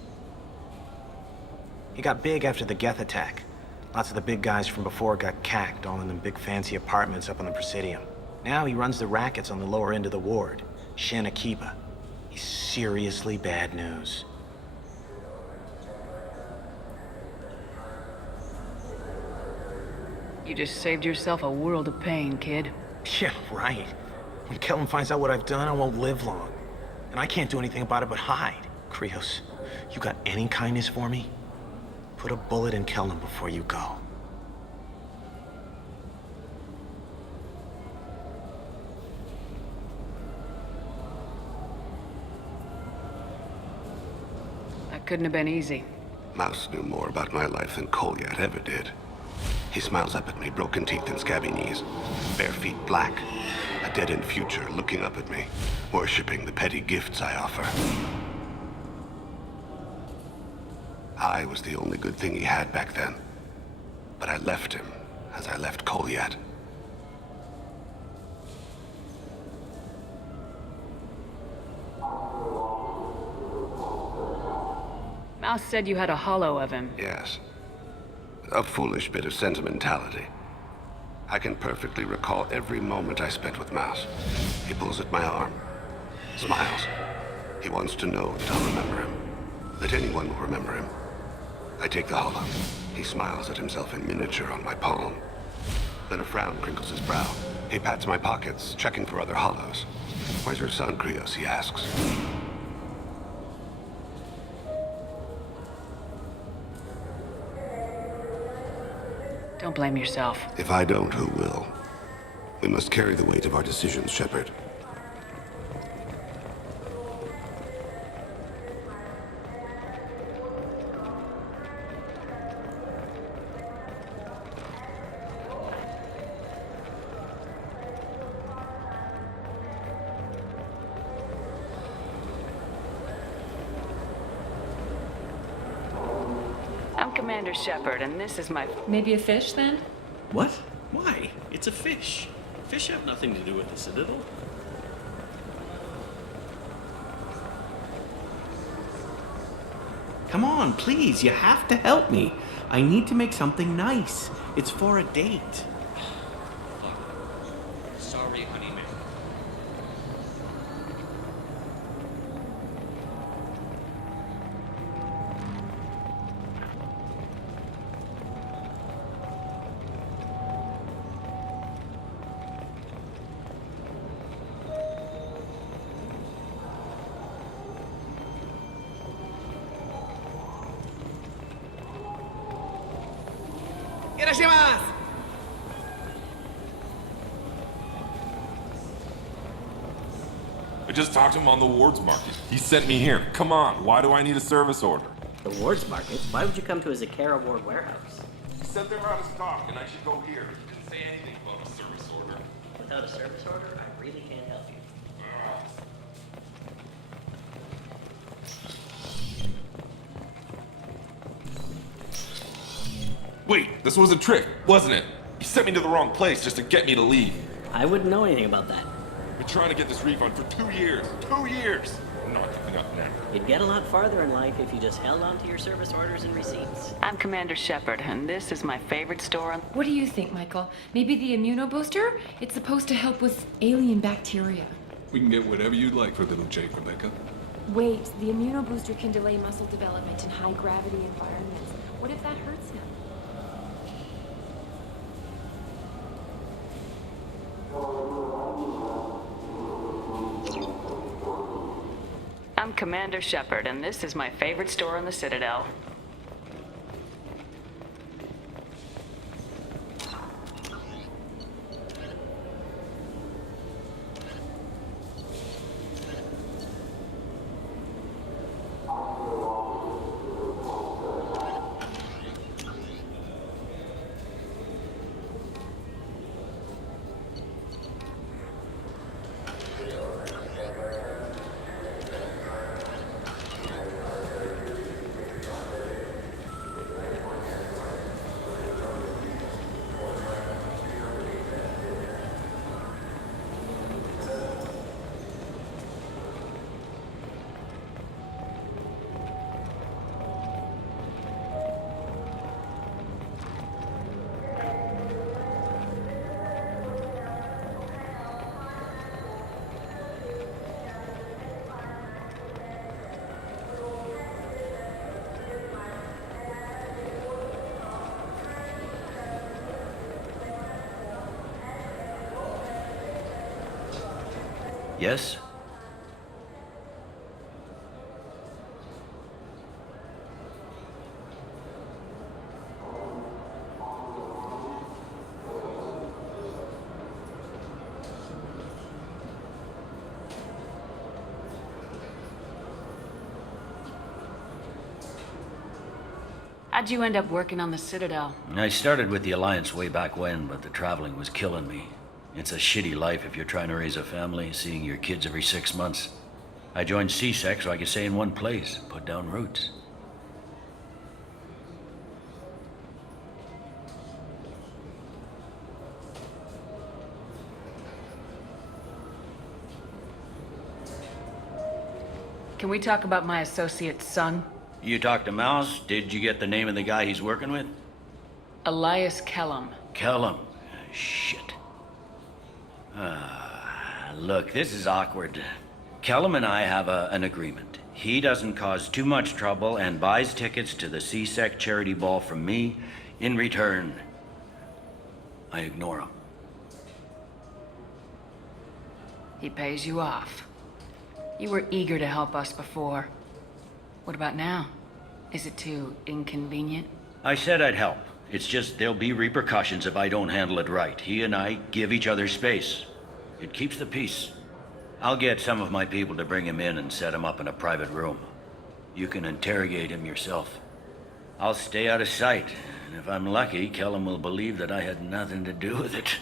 He got big after the Geth attack. Lots of the big guys from before got cacked, all in them big fancy apartments up on the Presidium. Now he runs the rackets on the lower end of the ward, Shanakiba. He's seriously bad news. You just saved yourself a world of pain, kid. Yeah, right. When Kellum finds out what I've done, I won't live long. And I can't do anything about it but hide. Krios, you got any kindness for me? Put a bullet in Kellum before you go. That couldn't have been easy. Mouse knew more about my life than Kolyat ever did. He smiles up at me, broken teeth and scabby knees, bare feet black, a dead-end future looking up at me, worshipping the petty gifts I offer. I was the only good thing he had back then, but I left him as I left Kolyat. Mouse said you had a hollow of him. Yes. A foolish bit of sentimentality. I can perfectly recall every moment I spent with Mouse. He pulls at my arm, smiles. He wants to know that I'll remember him, that anyone will remember him. I take the hollow. He smiles at himself in miniature on my palm. Then a frown crinkles his brow. He pats my pockets, checking for other hollows. Where's your son, Krios? He asks. Don't blame yourself. If I don't, who will? We must carry the weight of our decisions, Shepard. I'm Commander Shepard, and this is my... Maybe a fish, then? What? Why? It's a fish. Fish have nothing to do with the Citadel. Come on, please, you have to help me. I need to make something nice. It's for a date. Sorry, honey man. I just talked to him on the Wards Market. He sent me here. Come on, why do I need a service order? The Wards Market? Why would you come to a Zakara Ward warehouse? He said they were out of stock and I should go here. He didn't say anything about a service order. Without a service order, I really can't help you. Wait, this was a trick, wasn't it? You sent me to the wrong place just to get me to leave. I wouldn't know anything about that. I've been trying to get this refund for 2 years. 2 years! I'm not giving up now. You'd get a lot farther in life if you just held on to your service orders and receipts. I'm Commander Shepard, and this is my favorite store on... What do you think, Michael? Maybe the immunobooster? It's supposed to help with alien bacteria. We can get whatever you'd like for little Jake, Rebecca. Wait, the immunobooster can delay muscle development in high-gravity environments. What if that hurts him? I'm Commander Shepard, and this is my favorite store on the Citadel. Yes? How'd you end up working on the Citadel? I started with the Alliance way back when, but the traveling was killing me. It's a shitty life if you're trying to raise a family, seeing your kids every 6 months. I joined CSEC so I could stay in one place, put down roots. Can we talk about my associate's son? You talked to Mouse? Did you get the name of the guy he's working with? Elias Kellum. Kellum. Shit. Look, this is awkward. Kellum and I have an agreement. He doesn't cause too much trouble and buys tickets to the CSEC charity ball from me. In return, I ignore him. He pays you off. You were eager to help us before. What about now? Is it too inconvenient? I said I'd help. It's just there'll be repercussions if I don't handle it right. He and I give each other space. It keeps the peace. I'll get some of my people to bring him in and set him up in a private room. You can interrogate him yourself. I'll stay out of sight, and if I'm lucky, Kellum will believe that I had nothing to do with it.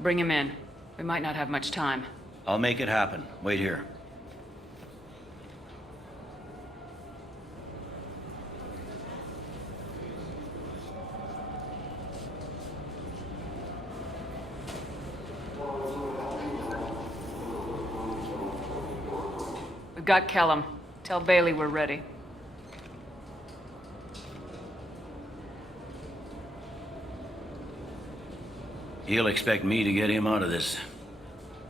Bring him in. We might not have much time. I'll make it happen. Wait here. We've got Kellum. Tell Bailey we're ready. He'll expect me to get him out of this.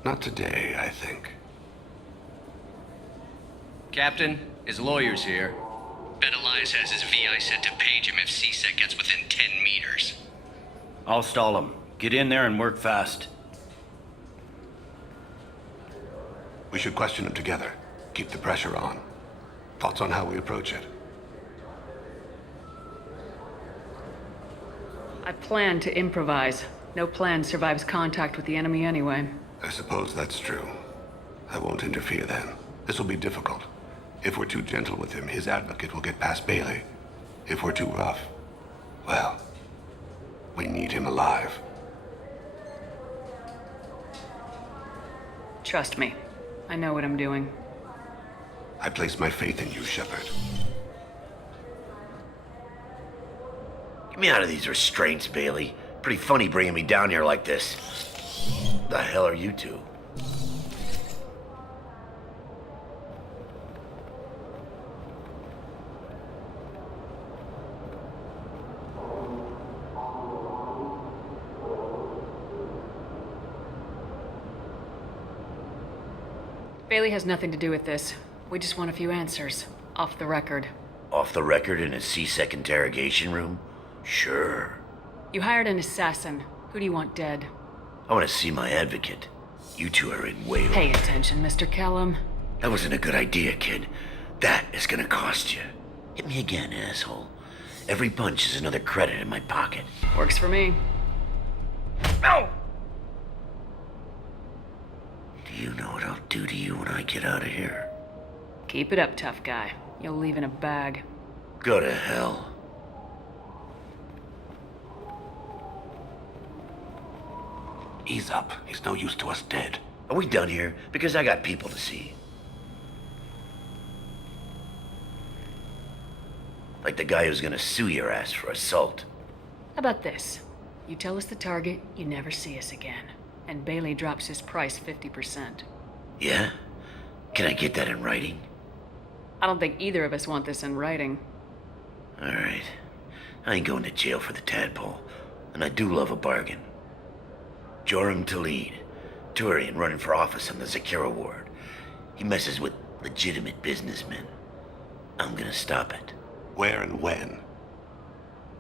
Not today, I think. Captain, his lawyer's here. Bet Elias has his VI set to page him if CSEC gets within 10 meters. I'll stall him. Get in there and work fast. We should question him together. Keep the pressure on. Thoughts on how we approach it? I plan to improvise. No plan survives contact with the enemy anyway. I suppose that's true. I won't interfere then. This will be difficult. If we're too gentle with him, his advocate will get past Bailey. If we're too rough, well, we need him alive. Trust me. I know what I'm doing. I place my faith in you, Shepard. Get me out of these restraints, Bailey. Pretty funny bringing me down here like this. The hell are you two? Bailey has nothing to do with this. We just want a few answers. Off the record. Off the record in a CSEC interrogation room? Sure. You hired an assassin. Who do you want dead? I want to see my advocate. You two are in way over. Pay attention, Mr. Kellum. That wasn't a good idea, kid. That is gonna cost you. Hit me again, asshole. Every punch is another credit in my pocket. Works for me. No! Do you know what I'll do to you when I get out of here? Keep it up, tough guy. You'll leave in a bag. Go to hell. Ease up. He's no use to us dead. Are we done here? Because I got people to see. Like the guy who's gonna sue your ass for assault. How about this? You tell us the target, you never see us again. And Bailey drops his price 50%. Yeah? Can I get that in writing? I don't think either of us want this in writing. Alright. I ain't going to jail for the tadpole. And I do love a bargain. Joram Talid, Turian running for office on the Zakira ward. He messes with legitimate businessmen. I'm gonna stop it. Where and when?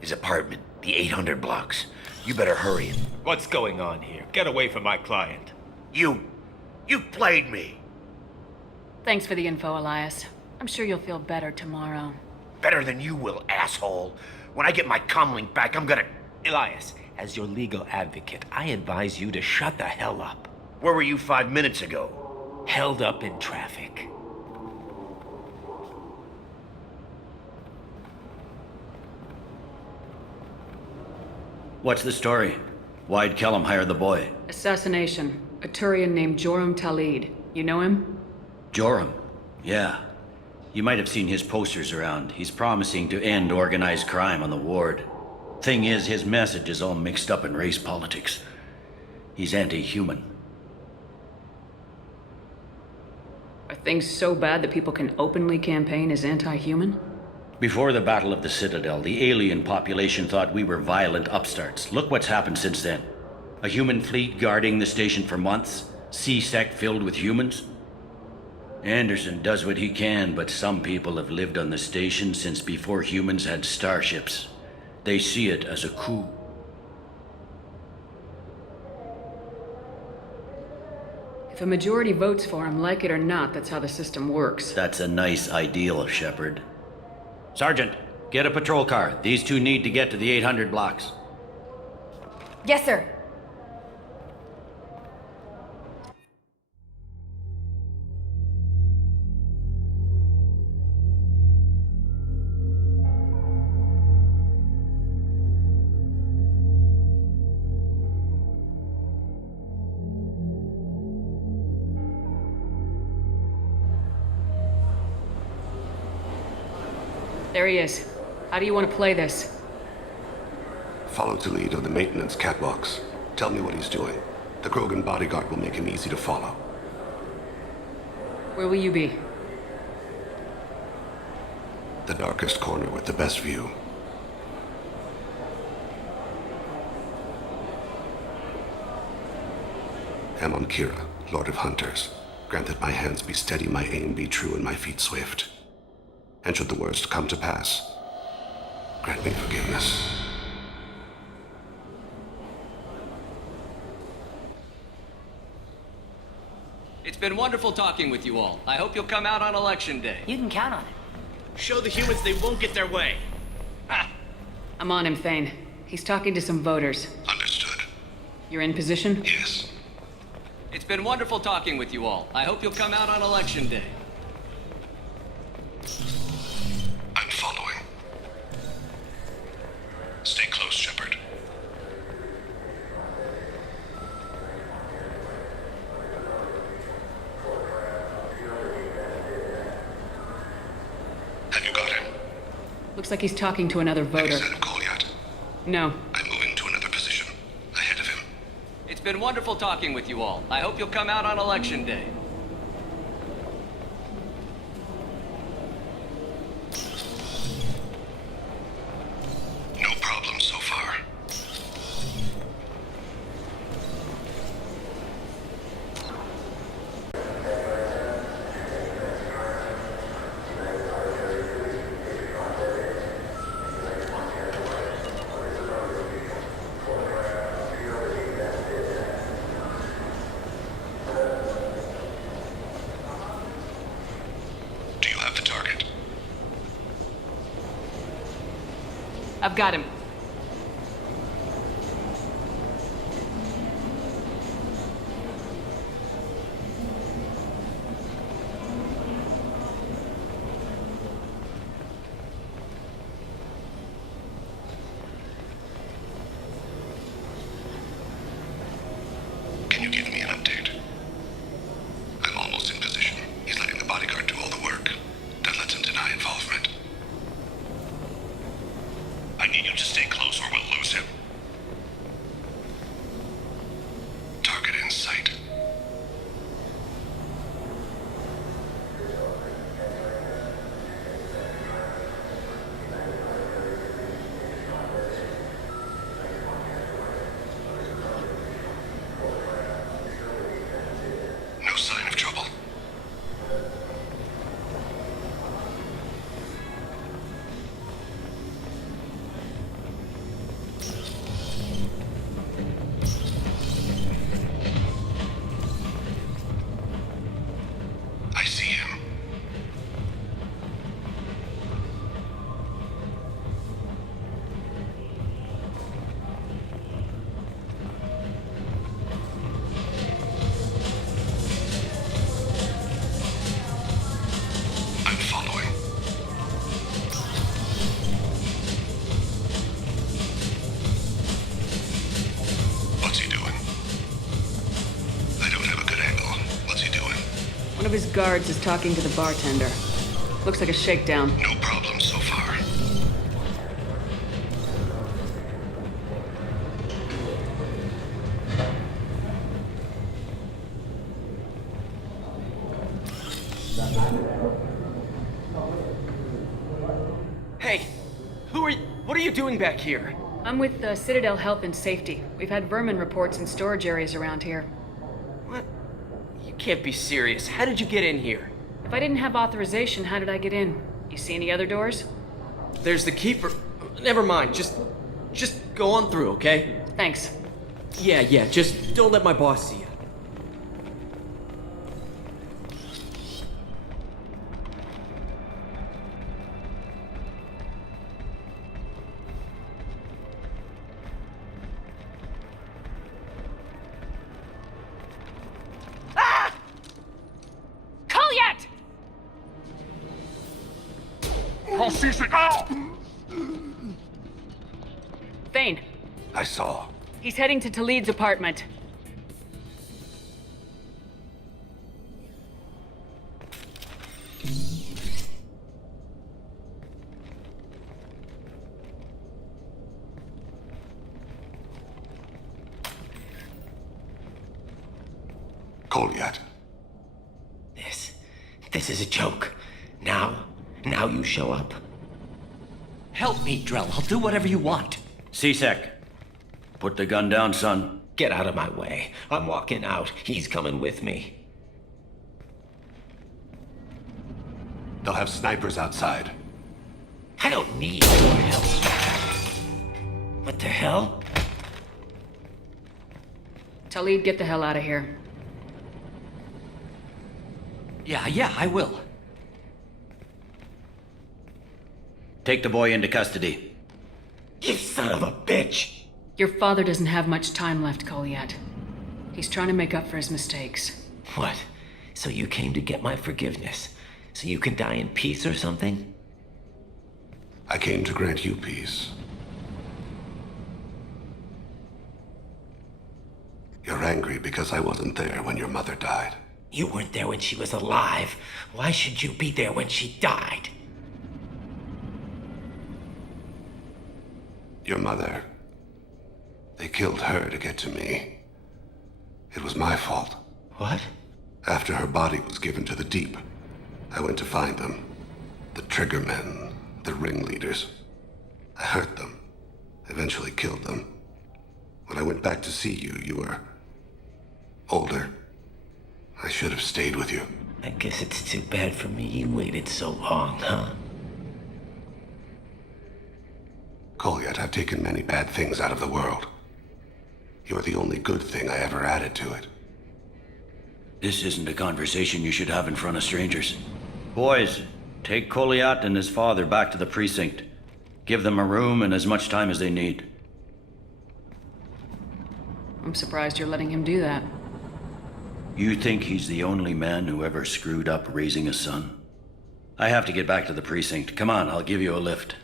His apartment, the 800 blocks. You better hurry it. What's going on here? Get away from my client. You played me. Thanks for the info, Elias. I'm sure you'll feel better tomorrow. Better than you will, asshole. When I get my comlink back, I'm gonna... Elias, as your legal advocate, I advise you to shut the hell up. Where were you 5 minutes ago? Held up in traffic. What's the story? Why'd Kellum hire the boy? Assassination. A Turian named Joram Talid. You know him? Joram? Yeah. You might have seen his posters around. He's promising to end organized crime on the ward. Thing is, his message is all mixed up in race politics. He's anti-human. Are things so bad that people can openly campaign as anti-human? Before the Battle of the Citadel, the alien population thought we were violent upstarts. Look what's happened since then. A human fleet guarding the station for months, C-Sec filled with humans. Anderson does what he can, but some people have lived on the station since before humans had starships. They see it as a coup. If a majority votes for him, like it or not, that's how the system works. That's a nice ideal, Shepard. Sergeant, get a patrol car. These two need to get to the 800 blocks. Yes, sir. There he is. How do you want to play this? Follow the lead on the maintenance catwalks. Tell me what he's doing. The Krogan bodyguard will make him easy to follow. Where will you be? The darkest corner with the best view. Amon Kira, Lord of Hunters. Grant that my hands be steady, my aim be true, and my feet swift. And should the worst come to pass, grant me forgiveness. It's been wonderful talking with you all. I hope you'll come out on Election Day. You can count on it. Show the humans they won't get their way. I'm on him, Thane. He's talking to some voters. Understood. You're in position? Yes. It's been wonderful talking with you all. I hope you'll come out on Election Day. I'm following. Stay close, Shepard. Have you got him? Looks like he's talking to another voter. Have you sent him call yet? No. I'm moving to another position. Ahead of him. It's been wonderful talking with you all. I hope you'll come out on Election Day. No problem so far. Do you have the target? I've got him. Can you give me an update? I'm almost in position. He's letting the bodyguard do all the work. That lets him deny involvement. I need you to stay close or we'll lose him. Target in sight. No sign of trouble. I see him. I'm following. What's he doing? I don't have a good angle. What's he doing? One of his guards is talking to the bartender. Looks like a shakedown. No problem so far. doing back here? I'm with Citadel Health and Safety. We've had vermin reports in storage areas around here. What? You can't be serious. How did you get in here? If I didn't have authorization, how did I get in? You see any other doors? There's the keeper. Never mind. Just go on through, okay? Thanks. Yeah. Just don't let my boss see you. Thane. I saw. He's heading to Talid's apartment. Goliath. This is a joke. Now you show up. Help me, Drell. I'll do whatever you want. C-Sec. Put the gun down, son. Get out of my way. I'm walking out. He's coming with me. They'll have snipers outside. I don't need your help. What the hell? Talid, get the hell out of here. Yeah, I will. Take the boy into custody. You son of a bitch! Your father doesn't have much time left, Goliath. He's trying to make up for his mistakes. What? So you came to get my forgiveness? So you can die in peace or something? I came to grant you peace. You're angry because I wasn't there when your mother died. You weren't there when she was alive. Why should you be there when she died? Your mother. They killed her to get to me. It was my fault. What? After her body was given to the deep, I went to find them. The triggermen, the ringleaders. I hurt them. Eventually killed them. When I went back to see you, you were older. I should have stayed with you. I guess it's too bad for me you waited so long, huh? Goliath, I've taken many bad things out of the world. You're the only good thing I ever added to it. This isn't a conversation you should have in front of strangers. Boys, take Goliath and his father back to the precinct. Give them a room and as much time as they need. I'm surprised you're letting him do that. You think he's the only man who ever screwed up raising a son? I have to get back to the precinct. Come on, I'll give you a lift.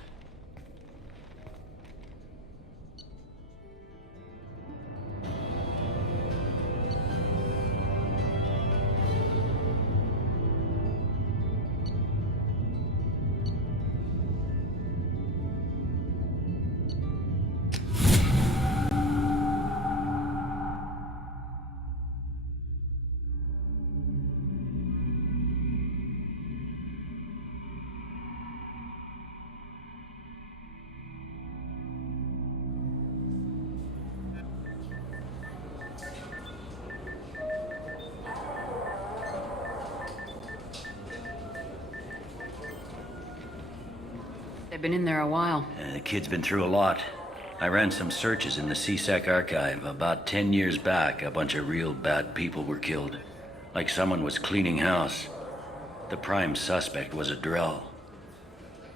They've been in there a while. The kid's been through a lot. I ran some searches in the CSEC archive. About 10 years back, a bunch of real bad people were killed. Like someone was cleaning house. The prime suspect was a Drell.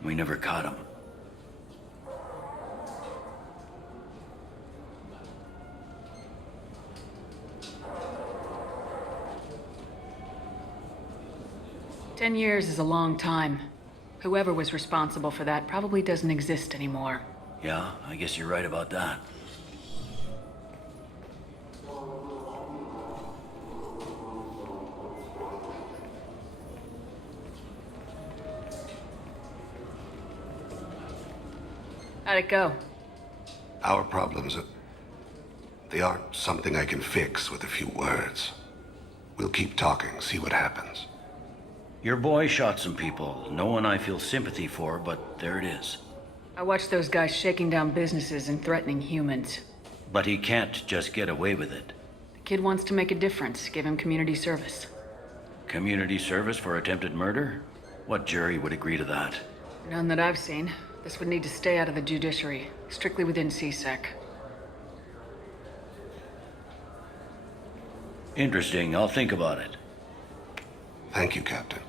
We never caught him. "10 years is a long time. Whoever was responsible for that probably doesn't exist anymore." Yeah, I guess you're right about that. How'd it go? Our problems they aren't something I can fix with a few words. We'll keep talking, see what happens. Your boy shot some people. No one I feel sympathy for, but there it is. I watched those guys shaking down businesses and threatening humans. But he can't just get away with it. The kid wants to make a difference. Give him community service. Community service for attempted murder? What jury would agree to that? None that I've seen. This would need to stay out of the judiciary, strictly within CSEC. Interesting. I'll think about it. Thank you, Captain.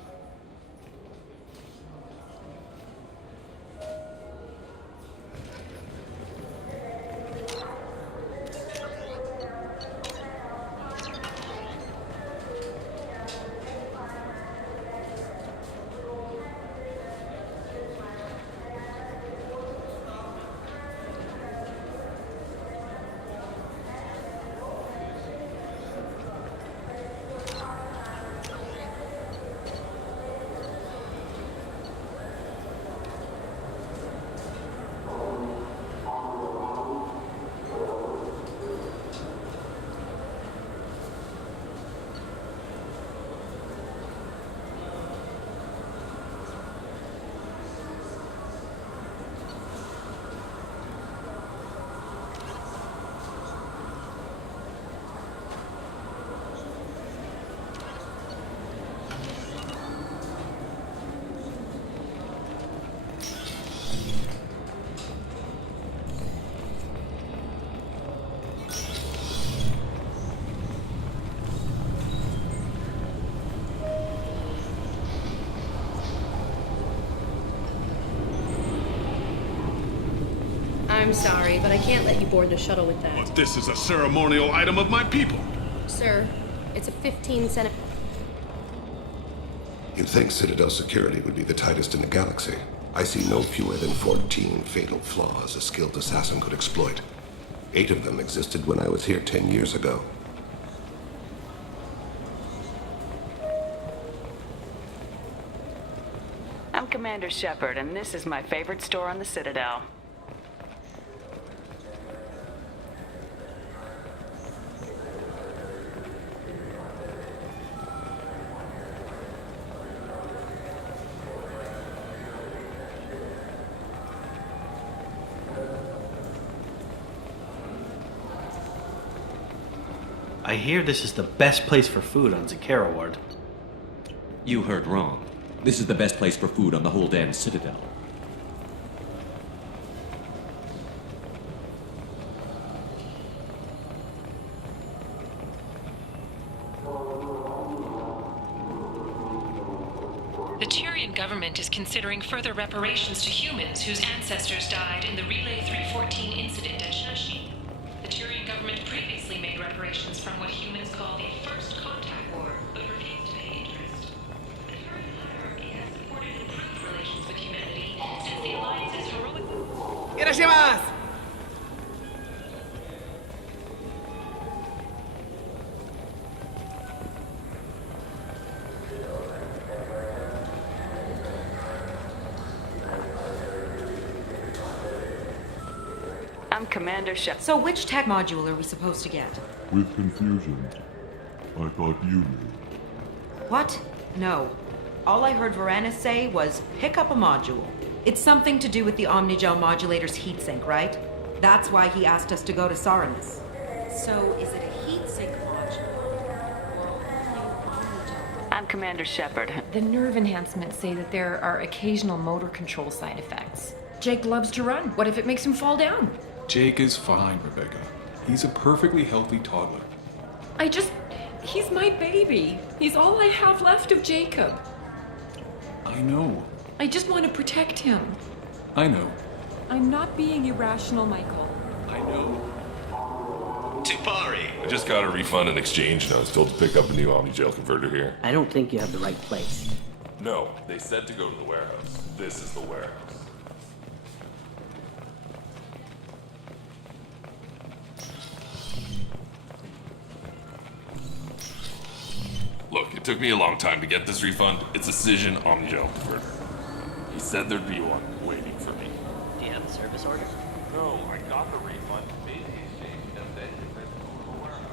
I'm sorry, but I can't let you board the shuttle with that. But this is a ceremonial item of my people. Sir, it's a 15-cent... You'd think Citadel security would be the tightest in the galaxy. I see no fewer than 14 fatal flaws a skilled assassin could exploit. 8 of them existed when I was here 10 years ago. I'm Commander Shepard, and this is my favorite store on the Citadel. I hear this is the best place for food on Zakera Ward. You heard wrong. This is the best place for food on the whole damn Citadel. The Turian government is considering further reparations to humans whose ancestors died in the Relay 314 incident at Shashi. The Turian government previously made reparations from what humans call the First Contact War, but refused to pay interest. The current hierarchy has supported improved relations with humanity since the Alliance's heroic... ¡Irashimasu! I'm Commander Shepard. So which tech module are we supposed to get? With confusion. I thought you knew. What? No. All I heard Varanus say was, pick up a module. It's something to do with the Omnigel modulator's heatsink, right? That's why he asked us to go to Saranus. So is it a heatsink module? I'm Commander Shepard. The nerve enhancements say that there are occasional motor control side effects. Jake loves to run. What if it makes him fall down? Jake is fine, Rebecca. He's a perfectly healthy toddler. He's my baby. He's all I have left of Jacob. I know. I just want to protect him. I know. I'm not being irrational, Michael. I know. Tipari! I just got a refund and exchange, and I was told to pick up a new Omnigel converter here. I don't think you have the right place. No, they said to go to the warehouse. This is the warehouse. Look, it took me a long time to get this refund. It's a Cision Omnigel converter. He said there'd be one waiting for me. Do you have a service order? No, I got the refund. Maybe he's changed them then. Let's go to the warehouse.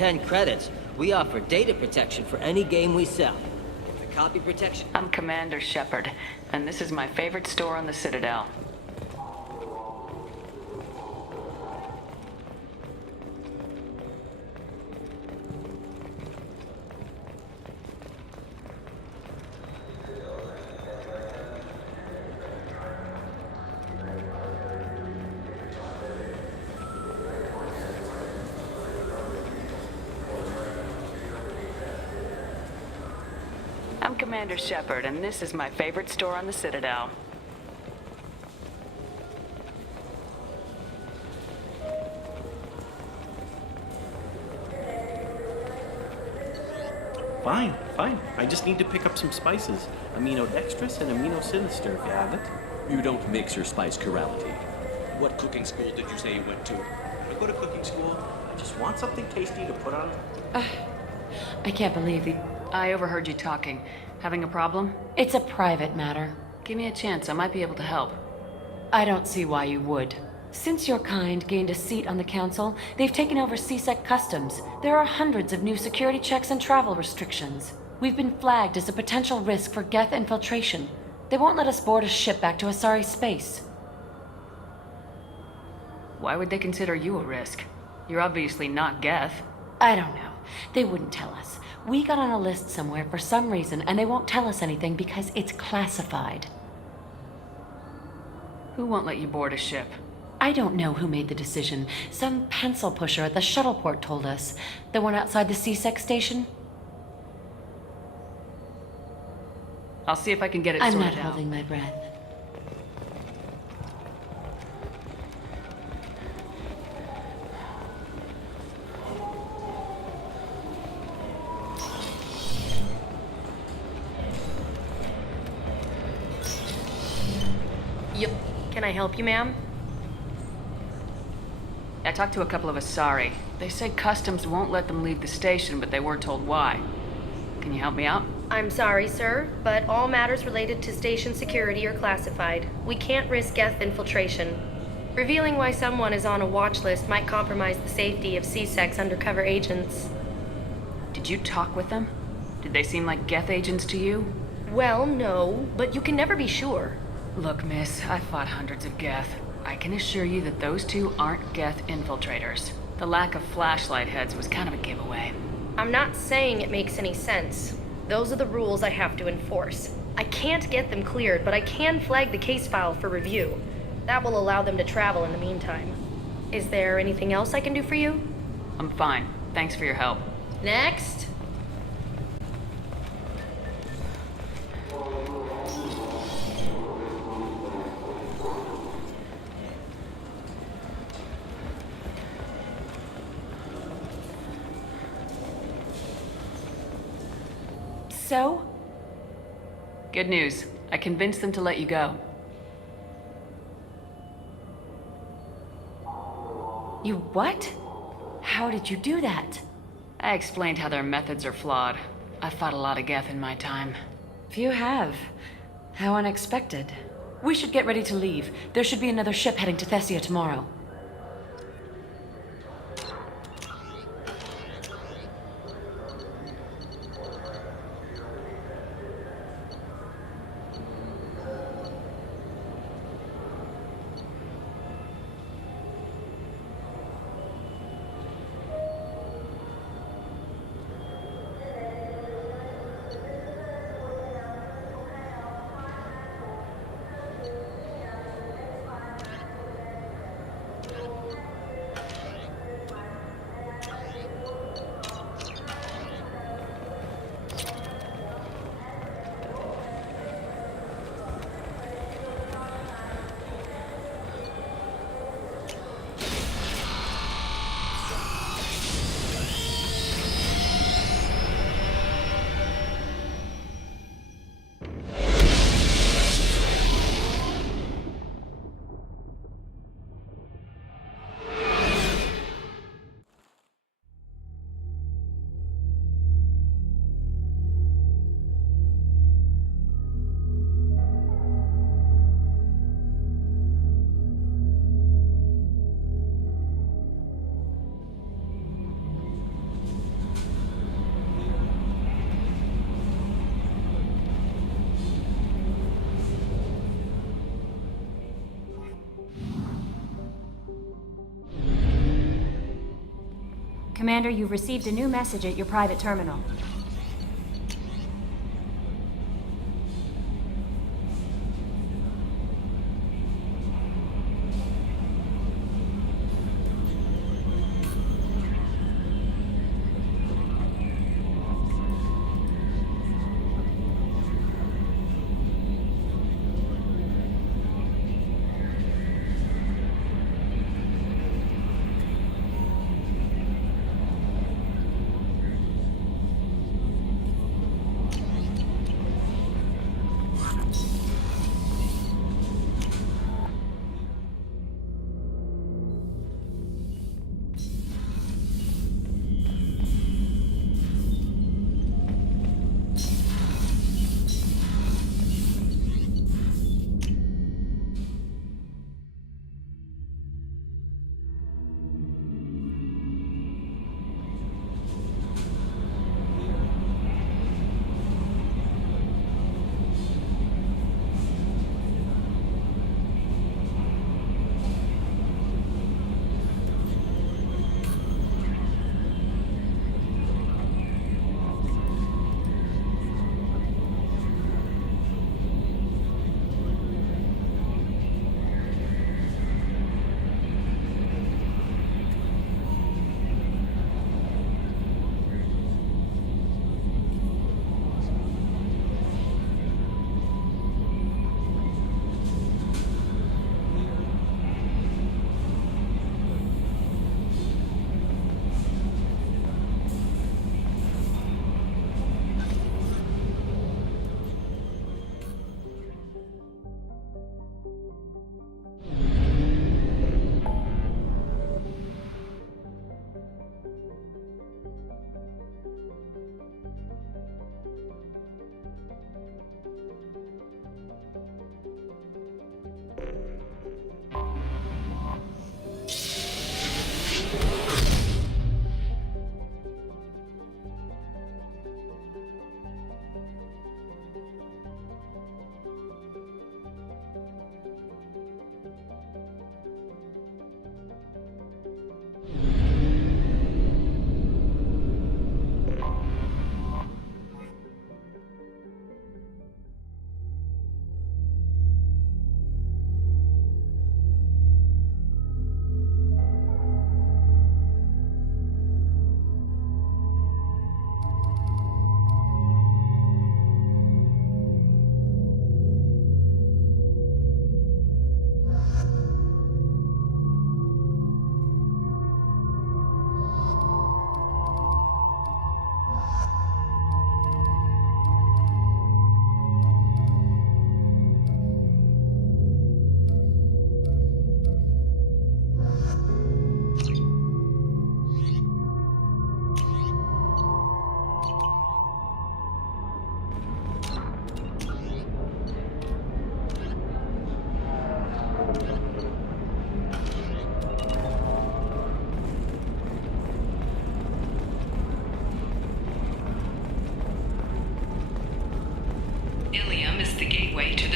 10 credits, we offer data protection for any game we sell. If the copy protection... I'm Commander Shepard, and this is my favorite store on the Citadel. I'm Commander Shepard, and this is my favorite store on the Citadel. Fine, fine. I just need to pick up some spices. Aminodextrous and aminosinister, if you have it. You don't mix your spice chirality. What cooking school did you say you went to? I go to cooking school. I just want something tasty to put on. I can't believe the... I overheard you talking. Having a problem? It's a private matter. Give me a chance. I might be able to help. I don't see why you would. Since your kind gained a seat on the council, they've taken over CSEC customs. There are hundreds of new security checks and travel restrictions. We've been flagged as a potential risk for Geth infiltration. They won't let us board a ship back to Asari space. Why would they consider you a risk? You're obviously not Geth. I don't know. They wouldn't tell us. We got on a list somewhere for some reason, and they won't tell us anything because it's classified. Who won't let you board a ship? I don't know who made the decision. Some pencil pusher at the shuttle port told us. The one outside the CSEC station? I'll see if I can get it I'm sorted out. not holding my breath. Yep. Can I help you, ma'am? I talked to a couple of Asari. They say customs won't let them leave the station, but they weren't told why. Can you help me out? I'm sorry, sir, but all matters related to station security are classified. We can't risk Geth infiltration. Revealing why someone is on a watch list might compromise the safety of CSEC's undercover agents. Did you talk with them? Did they seem like Geth agents to you? Well, no, but you can never be sure. Look, miss, I've fought hundreds of Geth. I can assure you that those two aren't Geth infiltrators. The lack of flashlight heads was kind of a giveaway. I'm not saying it makes any sense. Those are the rules I have to enforce. I can't get them cleared, but I can flag the case file for review. That will allow them to travel in the meantime. Is there anything else I can do for you? I'm fine. Thanks for your help. Next. So? Good news. I convinced them to let you go. You what? How did you do that? I explained how their methods are flawed. I've fought a lot of Geth in my time. You have. How unexpected. We should get ready to leave. There should be another ship heading to Thessia tomorrow. Commander, you've received a new message at your private terminal.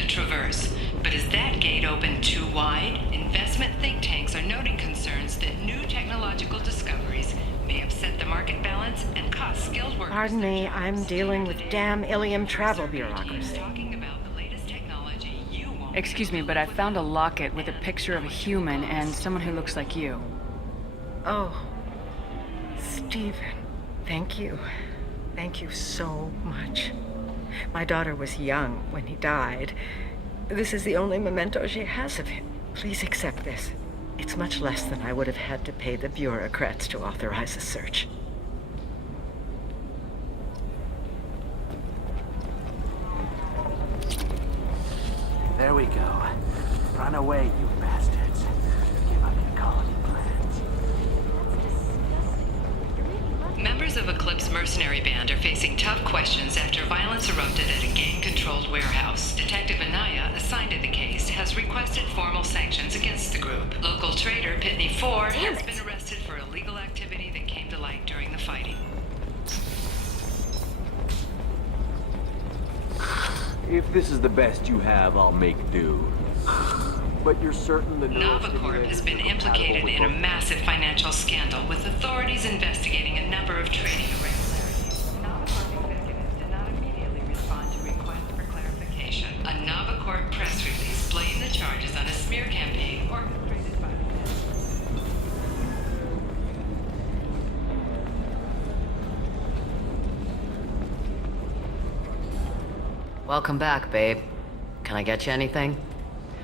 Traverse. But is that gate open too wide? Investment think tanks are noting concerns that new technological discoveries may upset the market balance and cost skilled workers. Pardon me, I'm dealing with damn Ilium travel bureaucracy. Excuse me, but I found a locket with a picture of a human and someone who looks like you. Oh, Stephen, thank you. Thank you so much. My daughter was young when he died. This is the only memento she has of him. Please accept this. It's much less than I would have had to pay the bureaucrats to authorize a search. There we go. Run away, you bastards. Give up your colony plans. Members of Eclipse mercenary band are facing tough questions after violence erupted at a gang-controlled warehouse. Detective Anaya, assigned to the case, has requested formal sanctions against the group. Local trader Pitney Ford has been arrested for illegal activity that came to light during the fighting. If this is the best you have, I'll make do. But you're certain the Novacorp has been implicated in a massive financial scandal, with authorities investigating a number of trading irregularities. Novacorp executives did not immediately respond to requests for clarification. A Novacorp press release blamed the charges on a smear campaign orchestrated by the Fed. Welcome back, babe. Can I get you anything?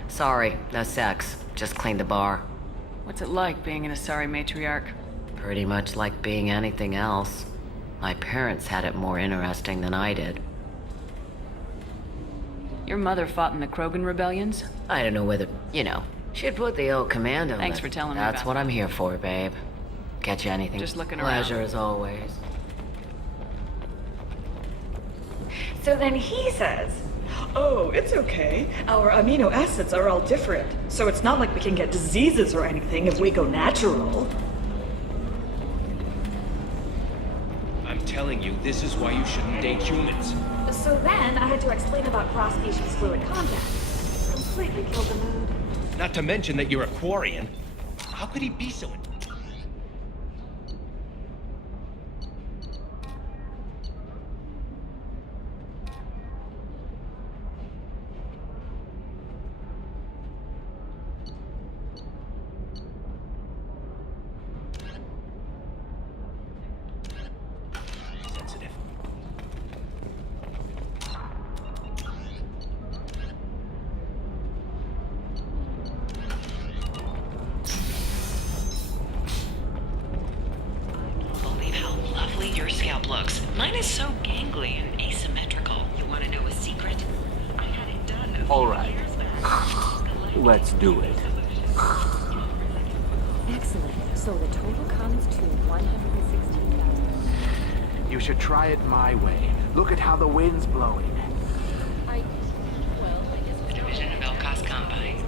Sorry, no sex. Just cleaned the bar. What's it like being an Asari matriarch? Pretty much like being anything else. My parents had it more interesting than I did. Your mother fought in the Krogan rebellions? I don't know whether, she'd put the old commando. Thanks for telling me That's about what that. I'm here for, babe. Get you anything? Just looking Pleasure around. as always. So then he says, oh, it's okay. Our amino acids are all different. So it's not like we can get diseases or anything if we go natural. I'm telling you, this is why you shouldn't date humans. So then I had to explain about cross-species fluid contact. Completely killed the mood. Not to mention that you're a Quarian. How could he be so sensitive? Believe how lovely your scalp looks. Mine is so gangly and asymmetrical. You want to know a secret? I had it done. All right. Let's do it. Excellent. So the total comes to 116,000. You should try it my way. Look at how the wind's blowing. The division of Elcos Combine.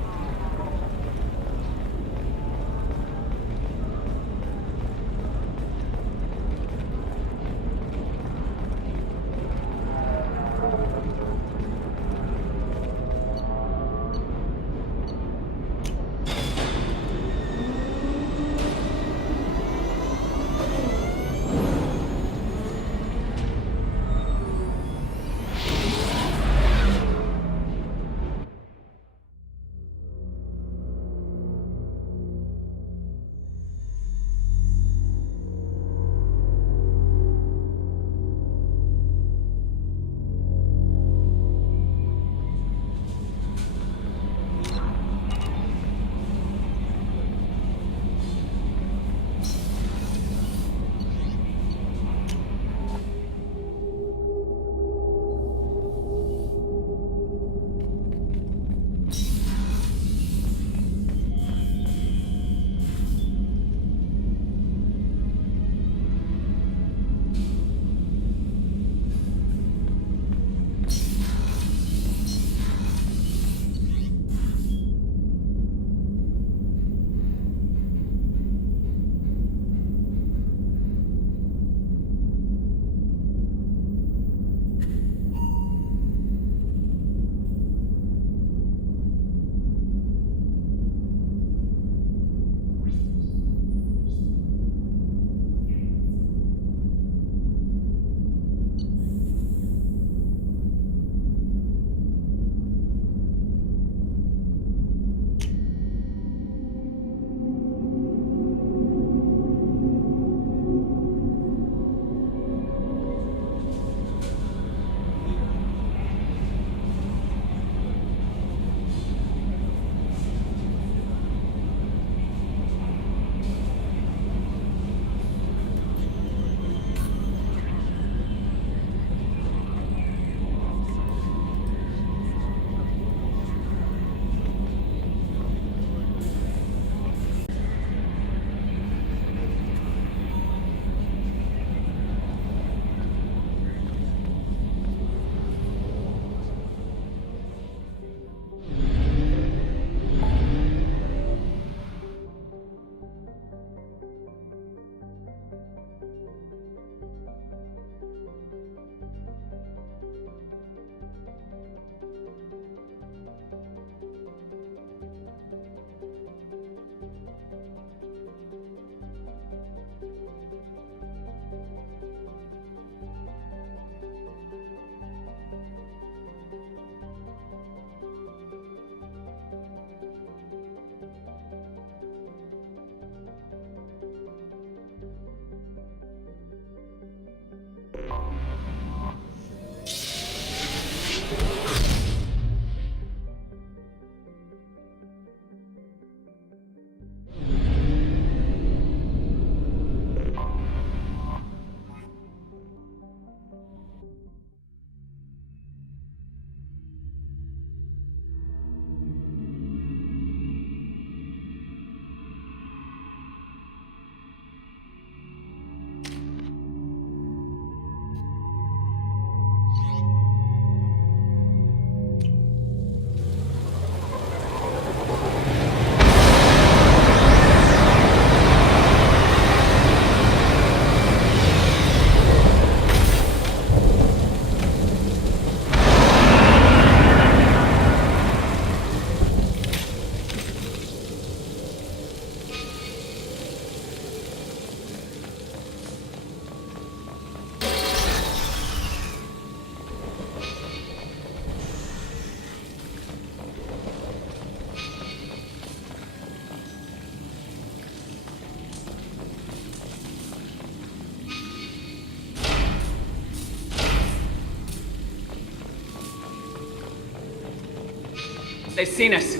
They've seen us.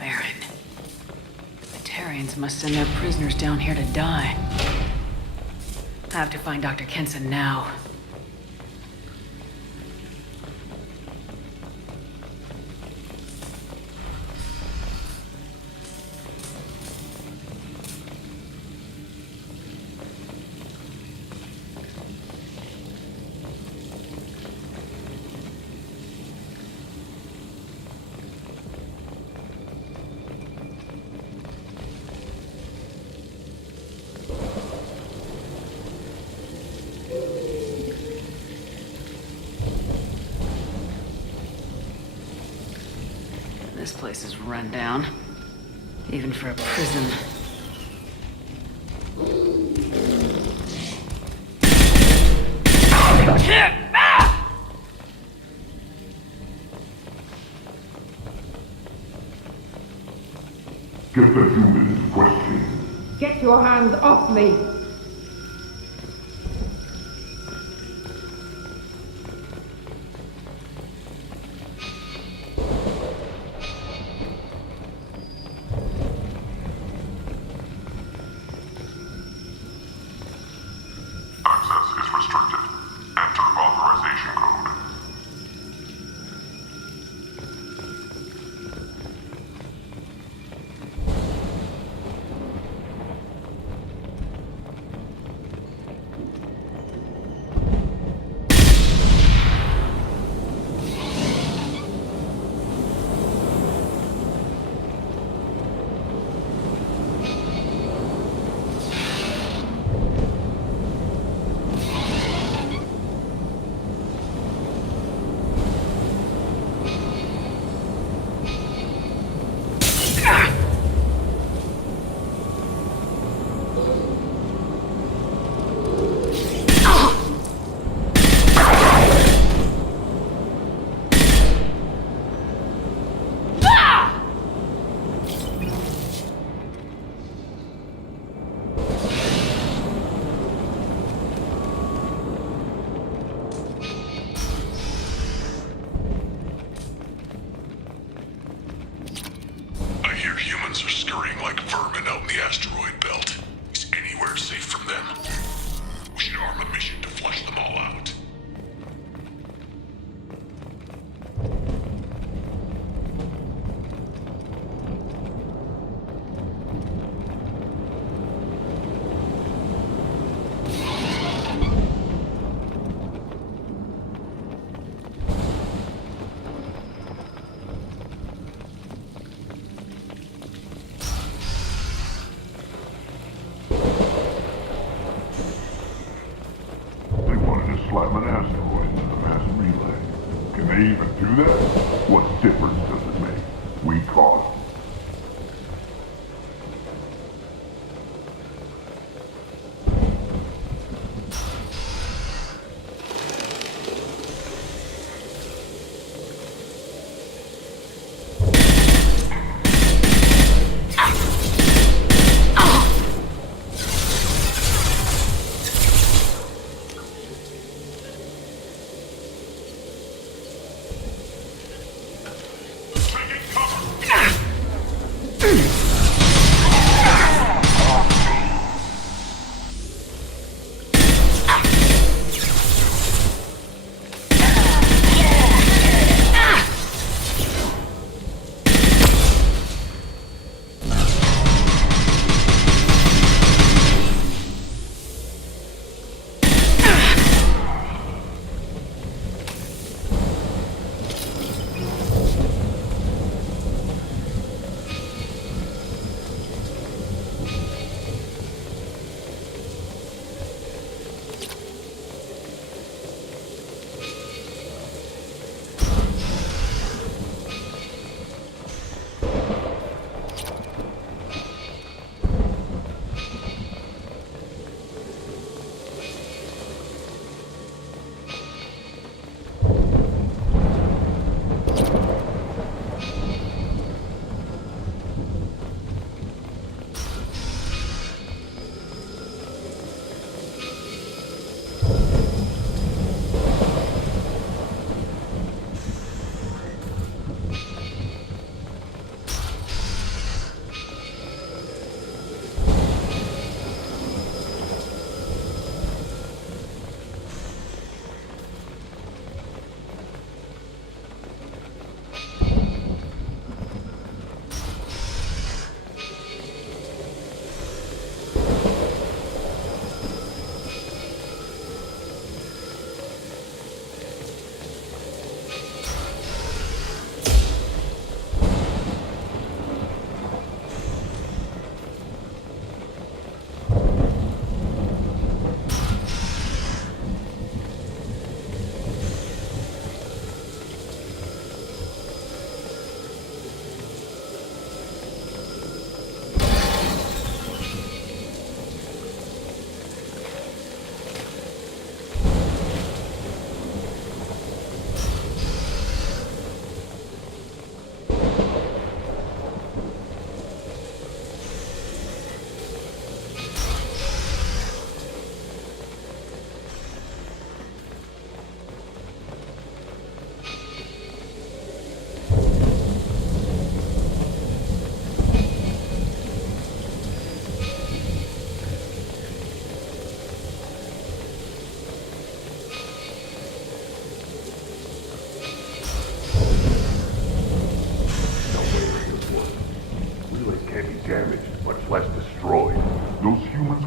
Baron. The Tarians must send their prisoners down here to die. I have to find Dr. Kenson now. This place is run down, even for a prison. Get the humans questioned. Get your hands off me! Access is restricted. Enter authorization code. Humans are scurrying like vermin out in the asteroid belt. Is anywhere safe from them? We should arm a mission to flush them all out. Slap an asteroid into the mass relay. Can they even do that? What difference does it make? We caused it.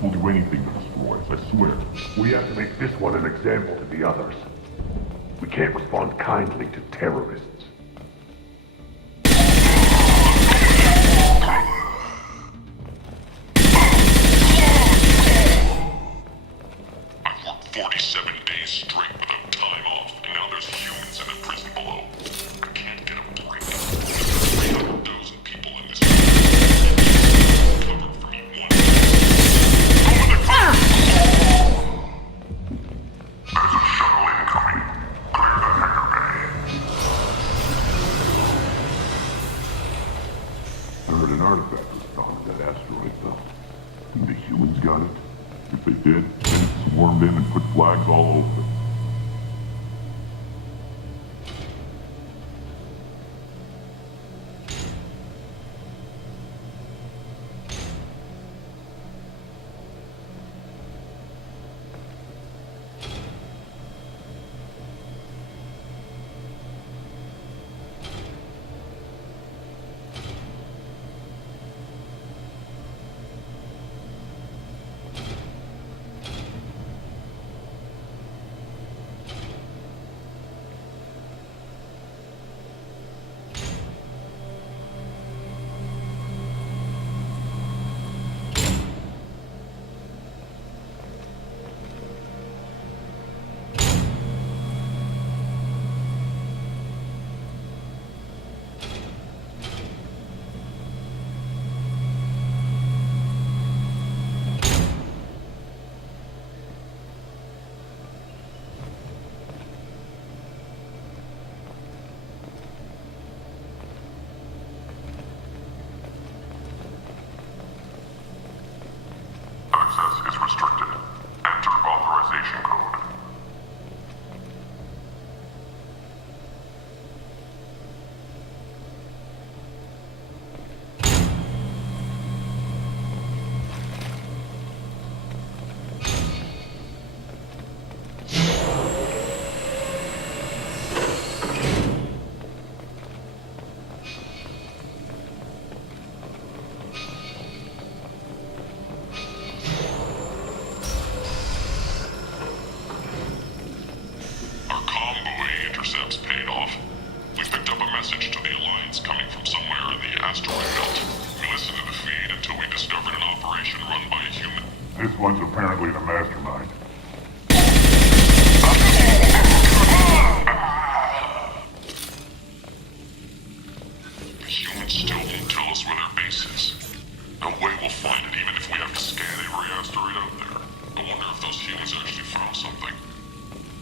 will do anything to destroy us, I swear. We have to make this one an example to the others. We can't respond kindly to terrorists. I've worked 47 days straight without time off, and now there's humans in the prison below. I can't get a break. 300,000 people in this prison. Cover for me one. Over the top! There's a shuttle incoming. Clear the hangar bay. I heard an artifact was found at that asteroid belt. Think the humans got it? If they did, they swarmed in and put flags all over it. Access is restricted. Enter authorization code. Our convoy intercepts paid off. We picked up a message to the Alliance coming from somewhere in the asteroid belt. We listened to the feed until we discovered an operation run by a human. This one's apparently the mastermind. The humans still won't tell us where their base is. No way we'll find it even if we have to scan every asteroid out there. I wonder if those humans actually found something.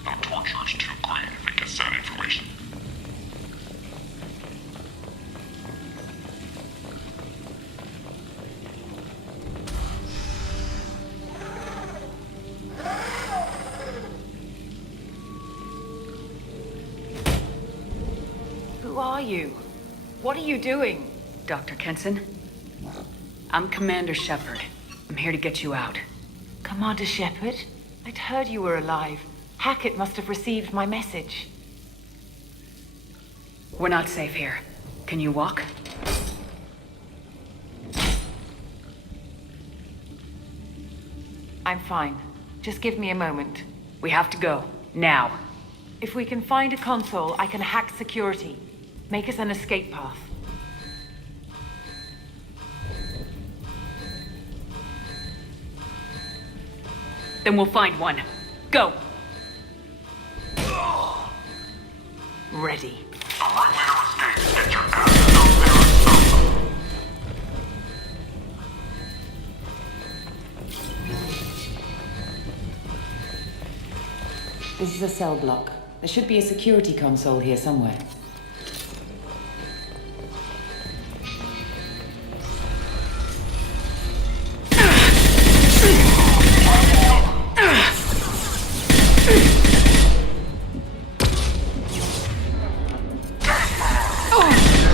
No torture is too great if it gets that information. Who are you? What are you doing? Dr. Kenson? I'm Commander Shepard. I'm here to get you out. Commander Shepard? I'd heard you were alive. Hackett must have received my message. We're not safe here. Can you walk? I'm fine. Just give me a moment. We have to go. Now. If we can find a console, I can hack security. Make us an escape path. Then we'll find one. Go! Ready. The ringleader escaped. Get your asses out there and stop them. This is a cell block. There should be a security console here somewhere.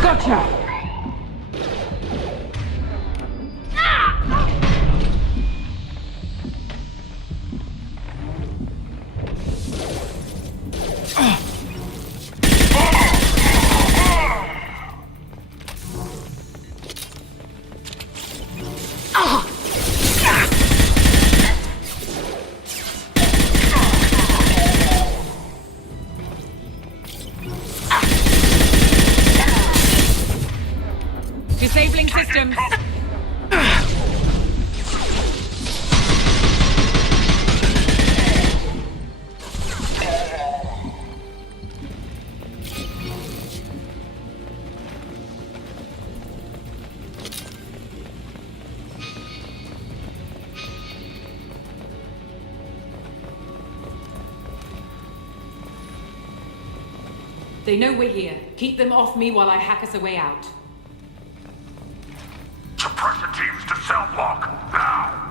Gotcha! systems. They know we're here. Keep them off me while I hack us a way out. Suppressor teams to cell block, now!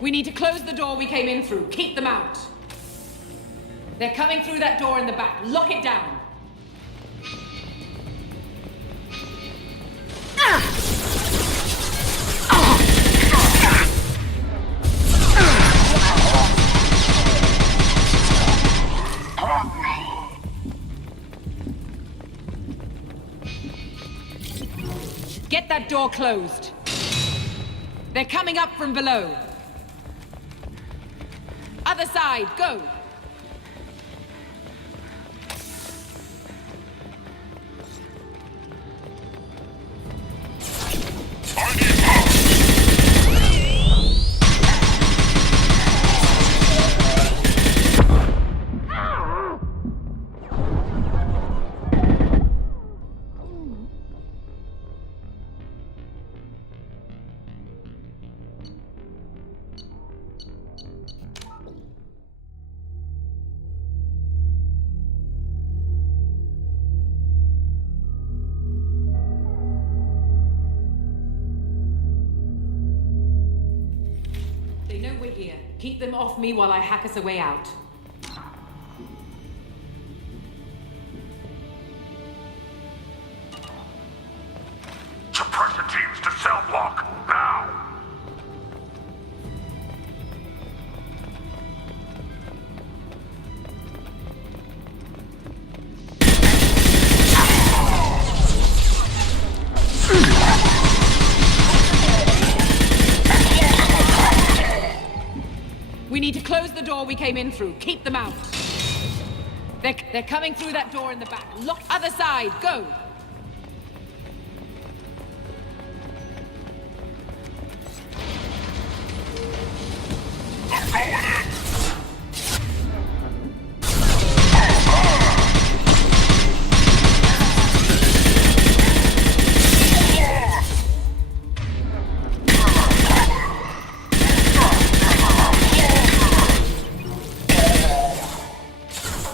We need to close the door we came in through. Keep them out. They're coming through that door in the back. Lock it down. Get that door closed. They're coming up from below. Other side, go! They know we're here. Keep them off me while I hack us a way out. Suppressor teams to cell block, now! We need to close the door we came in through. Keep them out. They're coming through that door in the back. Lock. Other side, go!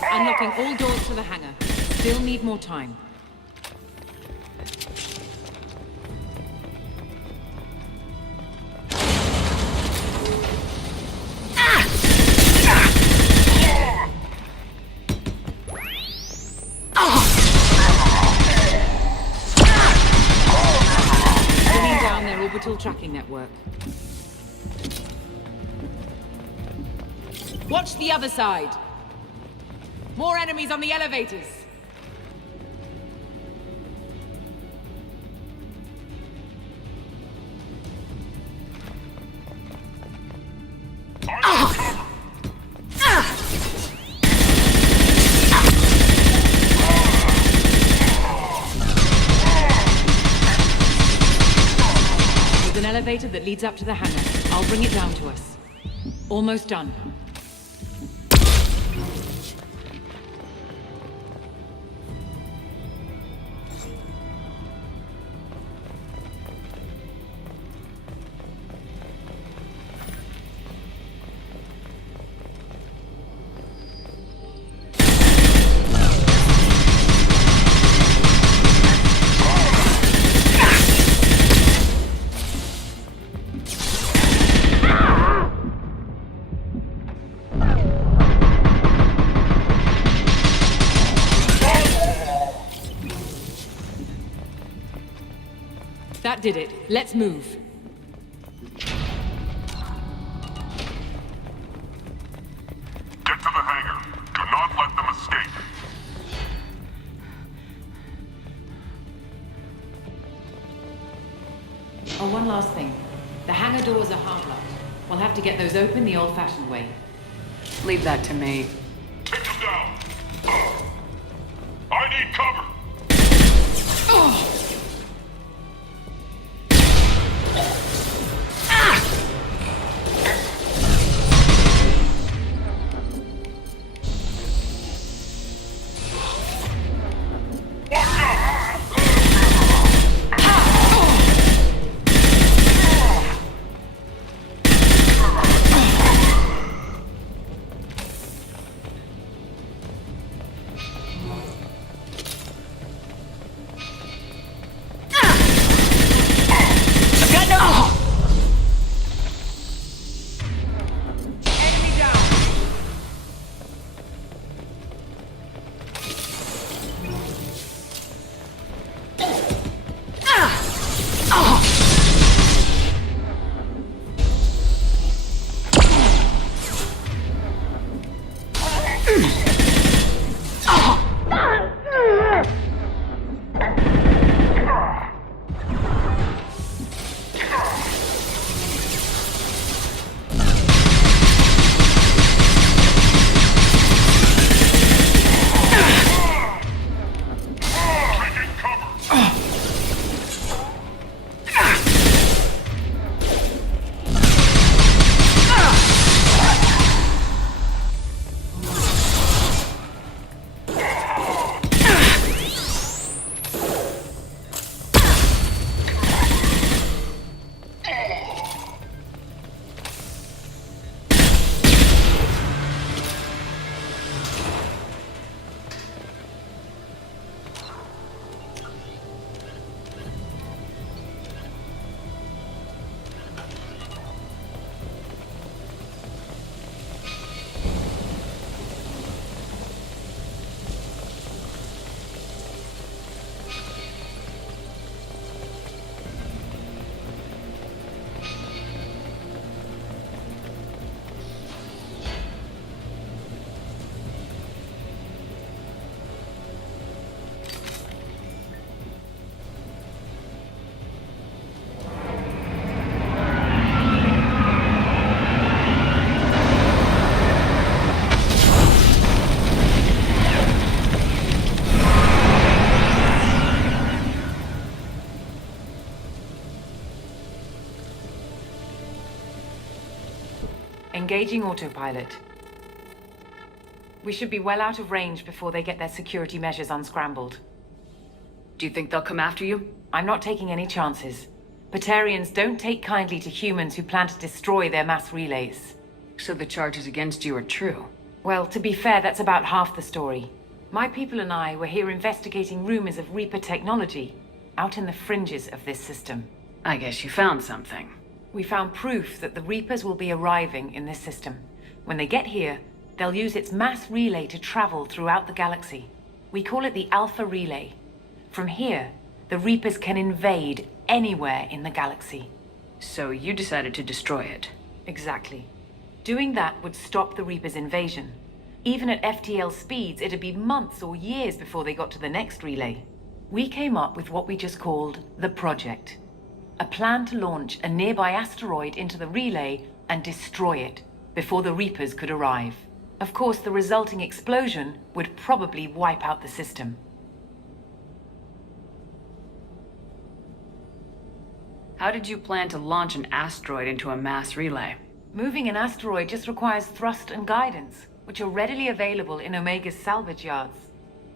Unlocking all doors to the hangar. Still need more time. Bringing down their orbital tracking network. Watch the other side. More enemies on the elevators. There's an elevator that leads up to the hangar. I'll bring it down to us. Almost done. did it. Let's move. Get to the hangar. Do not let them escape. Oh, one last thing. The hangar doors are hard-locked. We'll have to get those open the old-fashioned way. Leave that to me. Take them down. I need cover. Engaging autopilot. We should be well out of range before they get their security measures unscrambled. Do you think they'll come after you? I'm not taking any chances. Batarians don't take kindly to humans who plan to destroy their mass relays. So the charges against you are true? Well, to be fair, that's about half the story. My people and I were here investigating rumors of Reaper technology, out in the fringes of this system. I guess you found something. We found proof that the Reapers will be arriving in this system. When they get here, they'll use its mass relay to travel throughout the galaxy. We call it the Alpha Relay. From here, the Reapers can invade anywhere in the galaxy. So you decided to destroy it? Exactly. Doing that would stop the Reapers' invasion. Even at FTL speeds, it'd be months or years before they got to the next relay. We came up with what we just called the Project. A plan to launch a nearby asteroid into the relay and destroy it before the Reapers could arrive. Of course, the resulting explosion would probably wipe out the system. How did you plan to launch an asteroid into a mass relay? Moving an asteroid just requires thrust and guidance, which are readily available in Omega's salvage yards.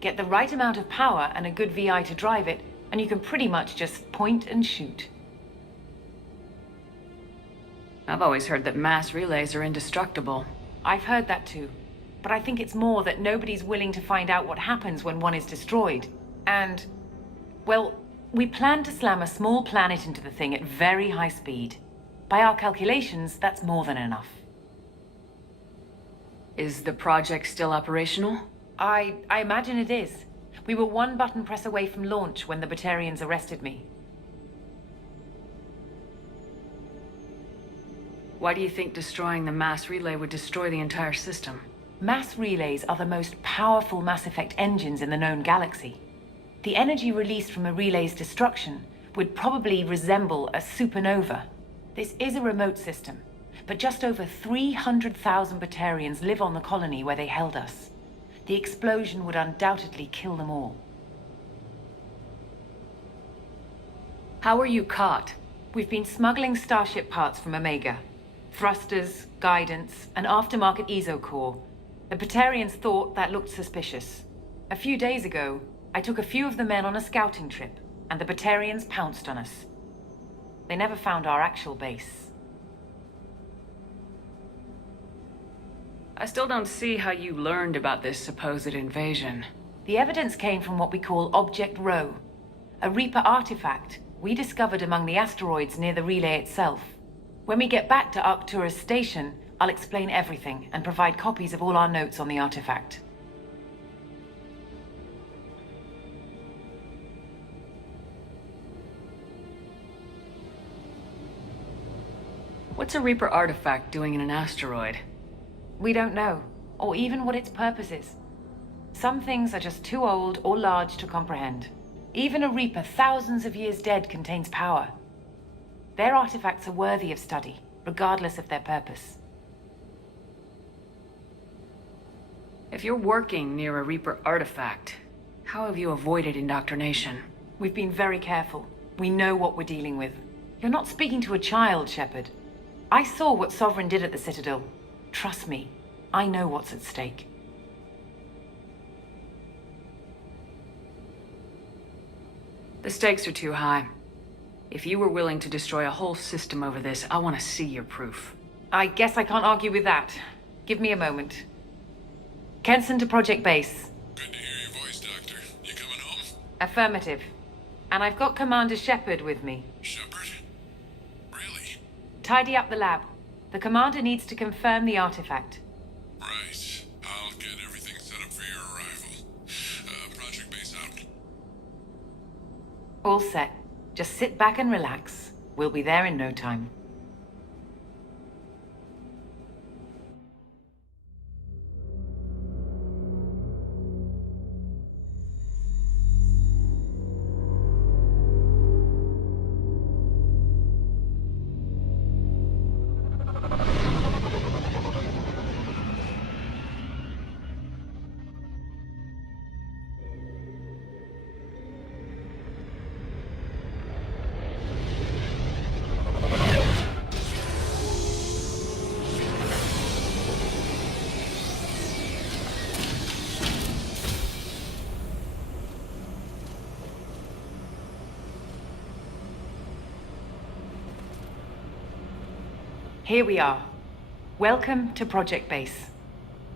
Get the right amount of power and a good VI to drive it, and you can pretty much just point and shoot. I've always heard that mass relays are indestructible. I've heard that too. But I think it's more that nobody's willing to find out what happens when one is destroyed. And, well, we plan to slam a small planet into the thing at very high speed. By our calculations, that's more than enough. Is the project still operational? I imagine it is. We were one button press away from launch when the Batarians arrested me. Why do you think destroying the mass relay would destroy the entire system? Mass relays are the most powerful Mass Effect engines in the known galaxy. The energy released from a relay's destruction would probably resemble a supernova. This is a remote system, but just over 300,000 Batarians live on the colony where they held us. The explosion would undoubtedly kill them all. How were you caught? We've been smuggling Starship parts from Omega. Thrusters, guidance, an aftermarket ESO core. The Batarians thought that looked suspicious. A few days ago, I took a few of the men on a scouting trip, and the Batarians pounced on us. They never found our actual base. I still don't see how you learned about this supposed invasion. The evidence came from what we call Object Rho, a Reaper artifact we discovered among the asteroids near the relay itself. When we get back to Arcturus Station, I'll explain everything and provide copies of all our notes on the artifact. What's a Reaper artifact doing in an asteroid? We don't know, or even what its purpose is. Some things are just too old or large to comprehend. Even a Reaper thousands of years dead contains power. Their artifacts are worthy of study, regardless of their purpose. If you're working near a Reaper artifact, how have you avoided indoctrination? We've been very careful. We know what we're dealing with. You're not speaking to a child, Shepard. I saw what Sovereign did at the Citadel. Trust me, I know what's at stake. The stakes are too high. If you were willing to destroy a whole system over this, I want to see your proof. I guess I can't argue with that. Give me a moment. Kenson to Project Base. Good to hear your voice, Doctor. You coming home? Affirmative. And I've got Commander Shepard with me. Shepard? Really? Tidy up the lab. The Commander needs to confirm the artifact. Right. I'll get everything set up for your arrival. Project Base out. All set. Just sit back and relax. We'll be there in no time. Here we are. Welcome to Project Base.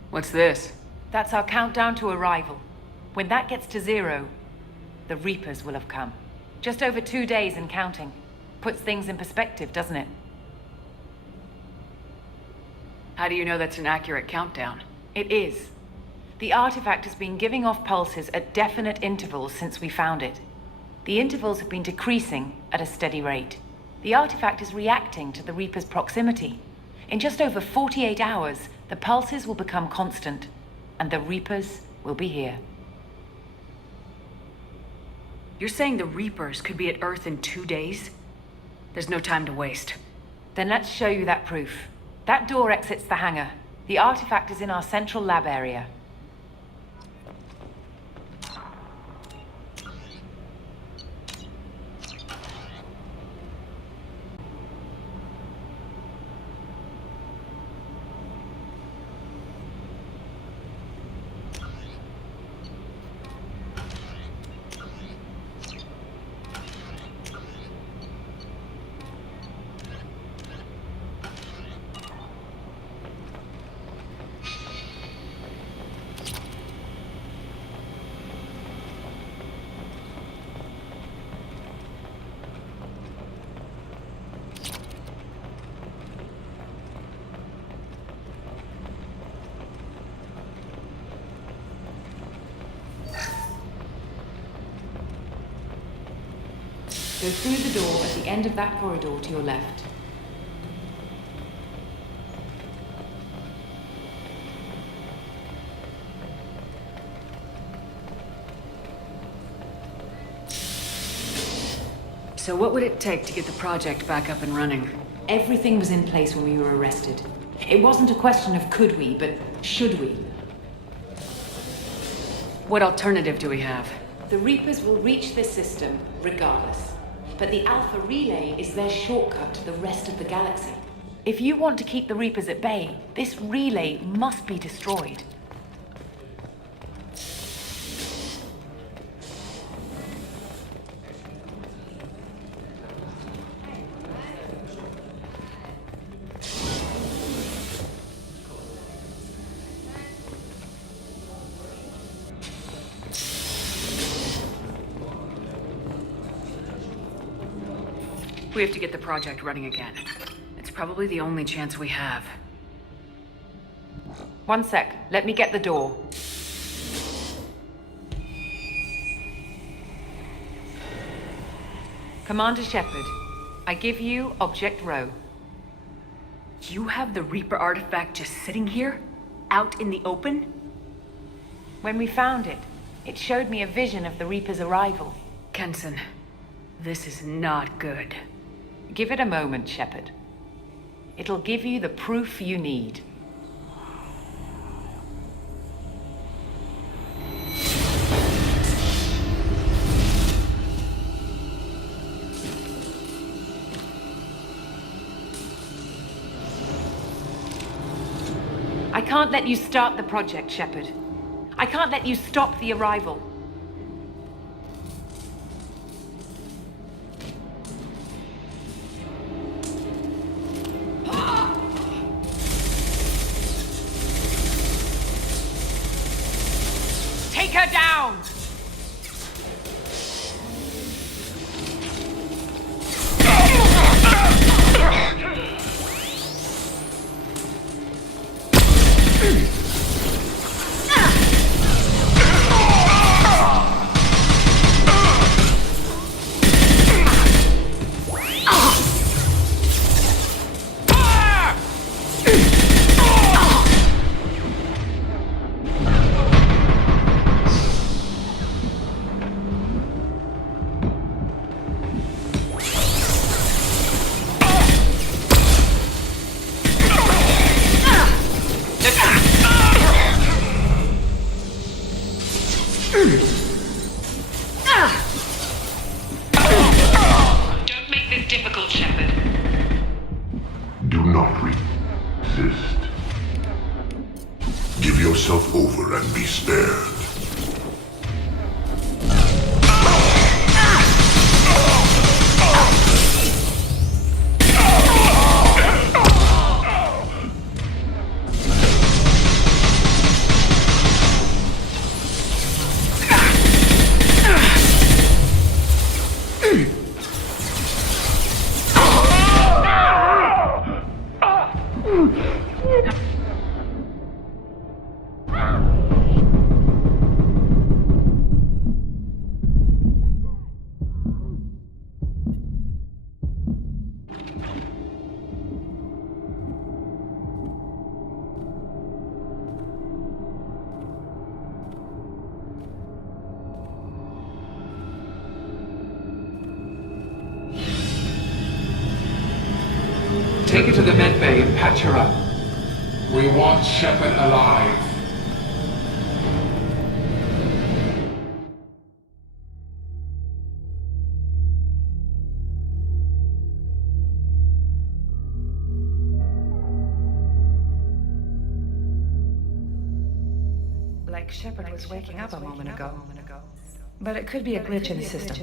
What's this? That's our countdown to arrival. When that gets to 0, the Reapers will have come. Just over 2 days and counting. Puts things in perspective, doesn't it? How do you know that's an accurate countdown? It is. The artifact has been giving off pulses at definite intervals since we found it. The intervals have been decreasing at a steady rate. The artifact is reacting to the Reaper's proximity. In just over 48 hours, the pulses will become constant, and the Reapers will be here. You're saying the Reapers could be at Earth in 2 days? There's no time to waste. Then let's show you that proof. That door exits the hangar. The artifact is in our central lab area. Go through the door at the end of that corridor to your left. So what would it take to get the project back up and running? Everything was in place when we were arrested. It wasn't a question of could we, but should we. What alternative do we have? The Reapers will reach this system regardless. But the Alpha Relay is their shortcut to the rest of the galaxy. If you want to keep the Reapers at bay, this relay must be destroyed. We have to get the project running again. It's probably the only chance we have. One sec. Let me get the door. Commander Shepard, I give you Object Row. You have the Reaper artifact just sitting here? Out in the open? When we found it, it showed me a vision of the Reaper's arrival. Kenson, this is not good. Give it a moment, Shepard. It'll give you the proof you need. I can't let you start the project, Shepard. I can't let you stop the arrival. Take her down! Don't make this difficult, Shepard. Do not resist. Give yourself over and be spared. Take her to the med bay and patch her up. We want Shepard alive. Like Shepard was waking up a moment ago. But it could be a glitch in the system.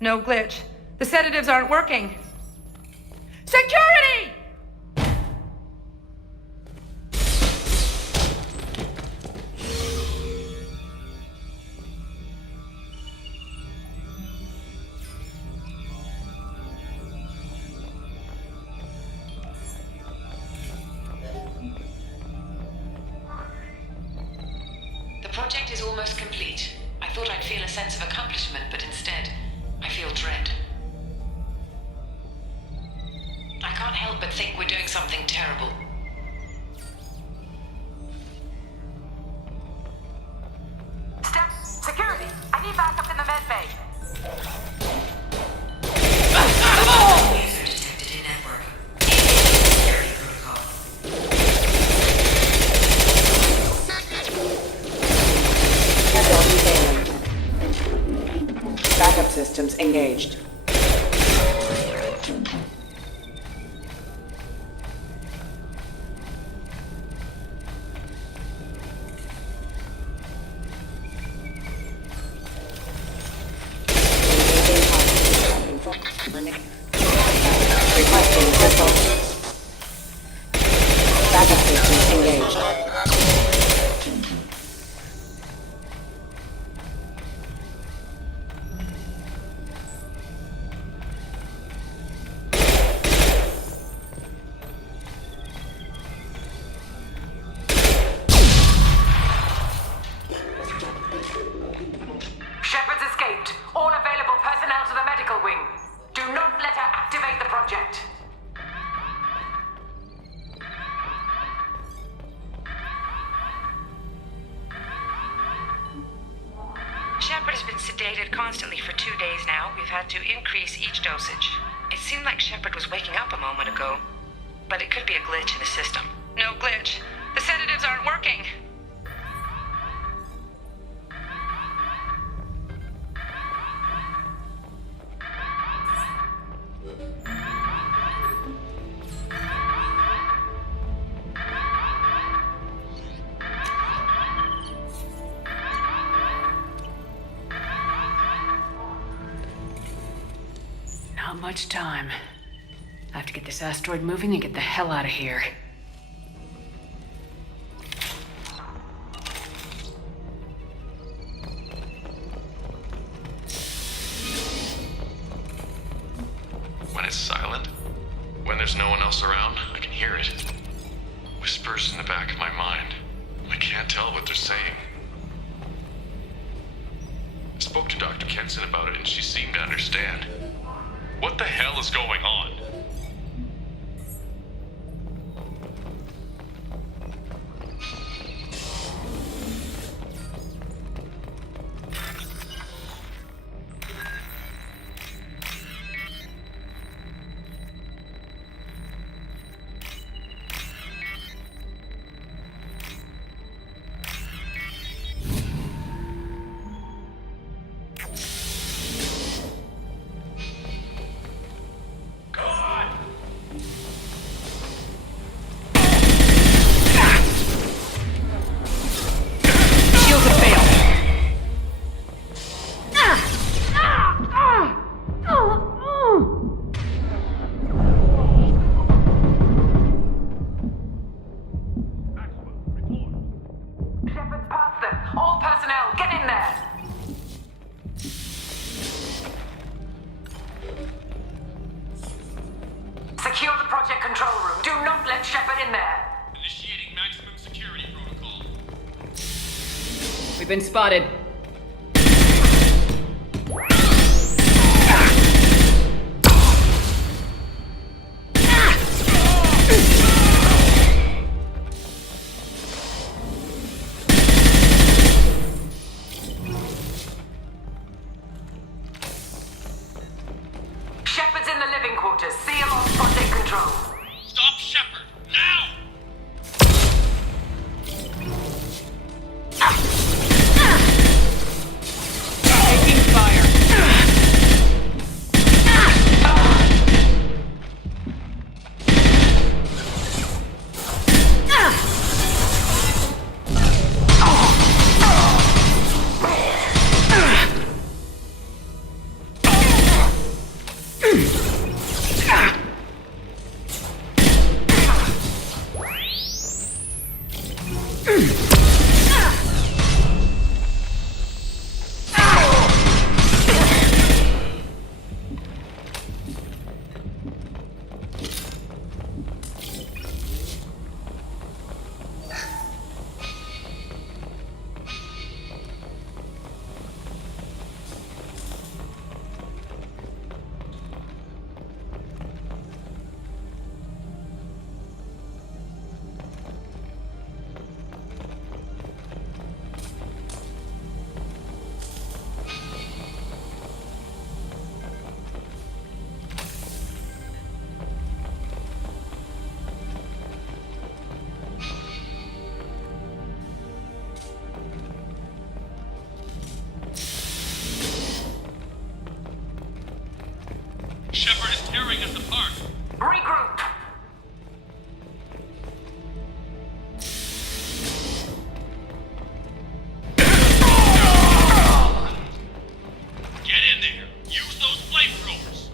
No glitch. The sedatives aren't working. Security! The project is almost complete. I thought I'd feel a sense of accomplishment, but instead, I feel dread. I can't help but think we're doing something terrible. medbay. User detected in network. Security protocol. Backup systems engaged. Requesting missile. Backup systems engaged. Shepard's escaped. All available personnel to the medical wing. Do not let her activate the project. Shepard has been sedated constantly for 2 days now. We've had to increase each dosage. It seemed like Shepard was waking up a moment ago, but it could be a glitch in the system. No glitch. The sedatives aren't working. Not much time. I have to get this asteroid moving and get the hell out of here. When it's silent, when there's no one else around, I can hear it. Whispers in the back of my mind. I can't tell what they're saying. I spoke to Dr. Kenson about it and she seemed to understand. What the hell is going on? Secure the project control room. Do not let Shepard in there. Initiating maximum security protocol. We've been spotted. Shepard's in the living quarters. See him on project control. Stop Shepard, now! Taking fire. Regroup! Get in there! Use those flamethrowers!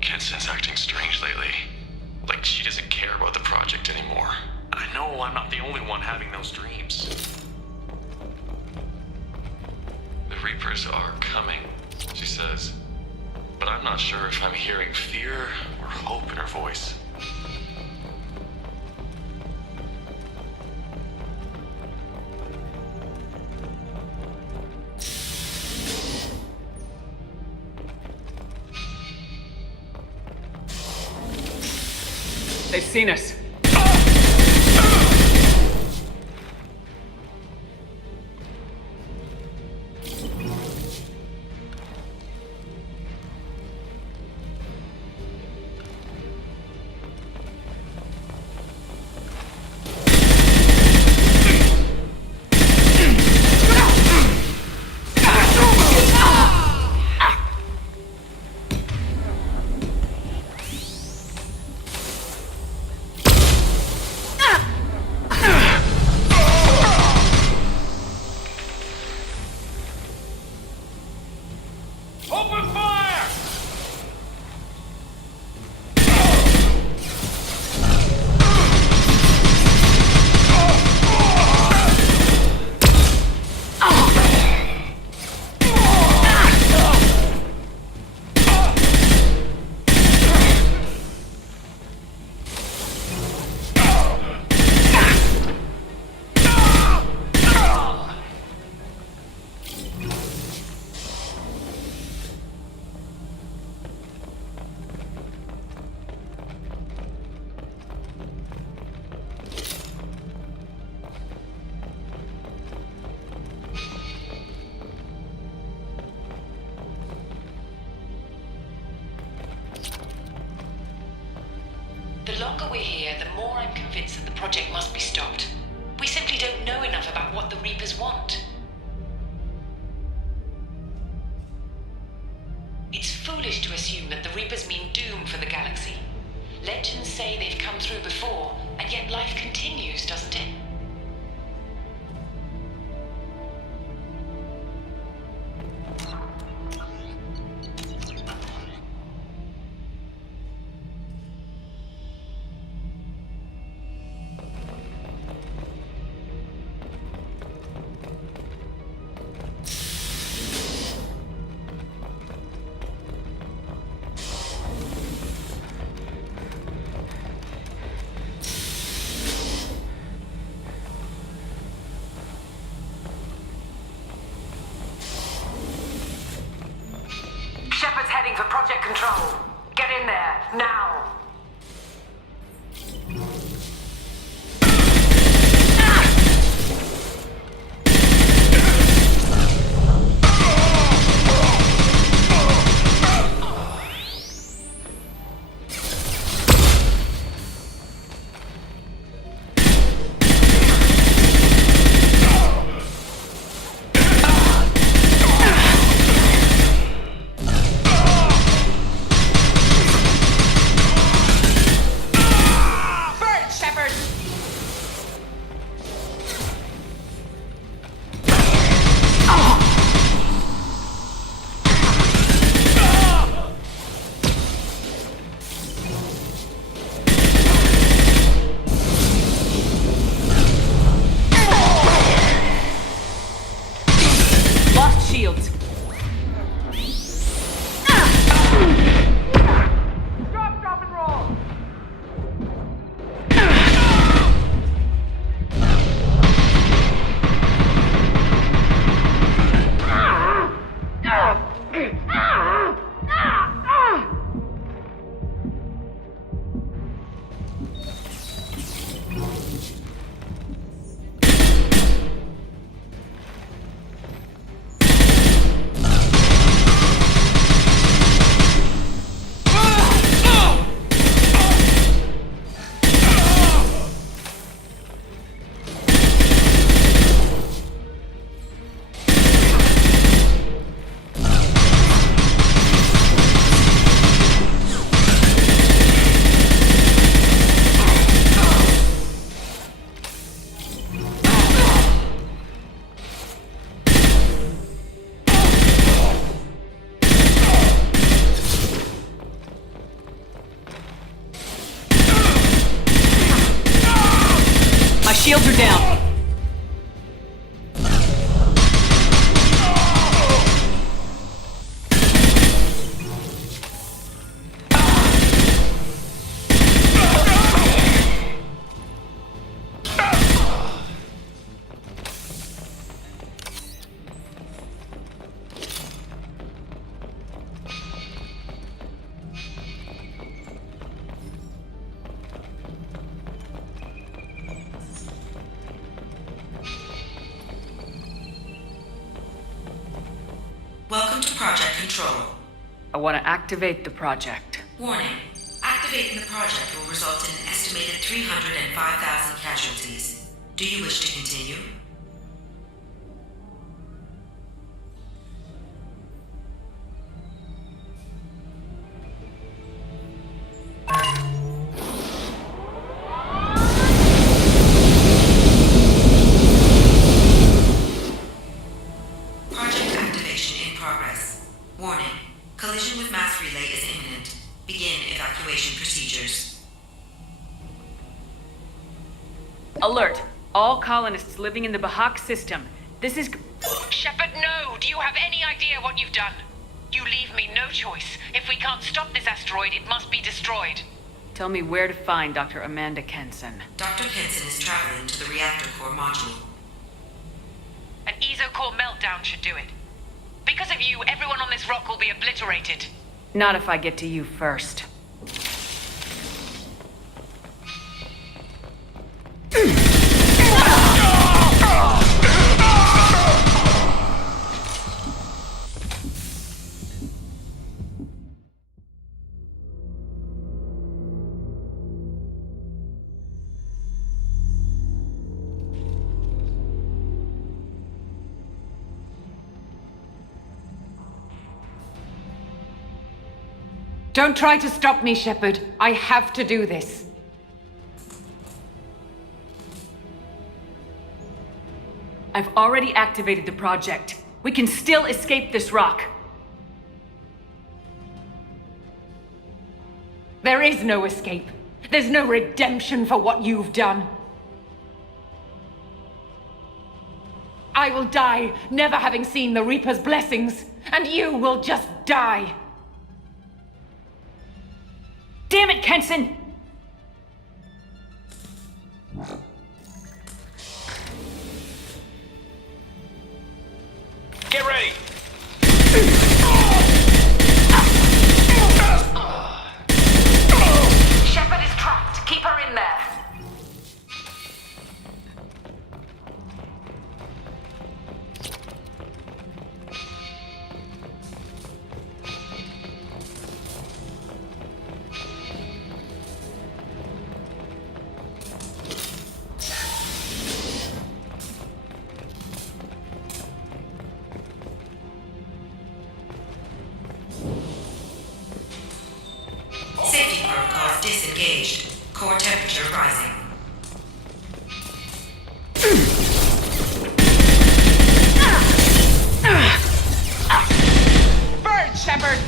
Kenson's acting strange lately. Like she doesn't care about the project anymore. I know I'm not the only one having those dreams. The Reapers are coming, she says. But I'm not sure if I'm hearing fear or hope in her voice. They've seen us. Open fire! The longer we're here, the more I'm convinced that the project must be stopped. We simply don't know enough about what the Reapers want. It's foolish to assume that the Reapers mean doom for the galaxy. Legends say they've come through before, and yet life continues, doesn't it? Shepard's heading for Project Control. Get in there, now! shields are down. Welcome to Project Control. I want to activate the project. Warning. Activating the project will result in an estimated 305,000 casualties. Do you wish to continue? Project activation in progress. Warning. Collision with mass relay is imminent. Begin evacuation procedures. Alert! All colonists living in the Bahak system. This is... Shepard, no! Do you have any idea what you've done? You leave me no choice. If we can't stop this asteroid, it must be destroyed. Tell me where to find Dr. Amanda Kenson. Dr. Kenson is traveling to the reactor core module. An ESO-core meltdown should do it. Because of you, everyone on this rock will be obliterated. Not if I get to you first. Don't try to stop me, Shepard. I have to do this. I've already activated the project. We can still escape this rock. There is no escape. There's no redemption for what you've done. I will die, never having seen the Reaper's blessings, and you will just die. Damn it, Kenson! Get ready! Shepard is trapped. Keep her in there. Safety protocols disengaged. Core temperature rising. Burn, Shepard!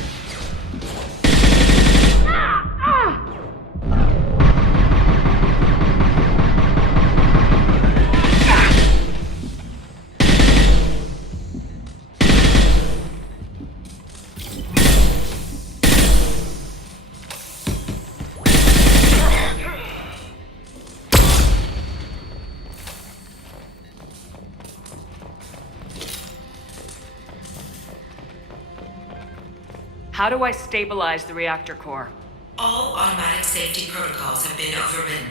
How do I stabilize the reactor core? All automatic safety protocols have been overridden.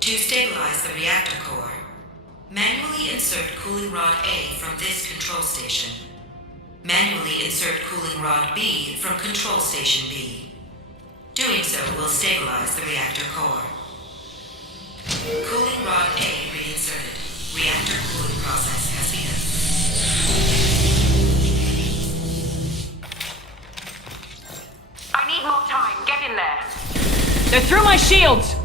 To stabilize the reactor core, manually insert cooling rod A from this control station. Manually insert cooling rod B from control station B. Doing so will stabilize the reactor core. Cooling rod A reinserted. Reactor cooling process has begun. I need more time. Get in there. They're through my shields!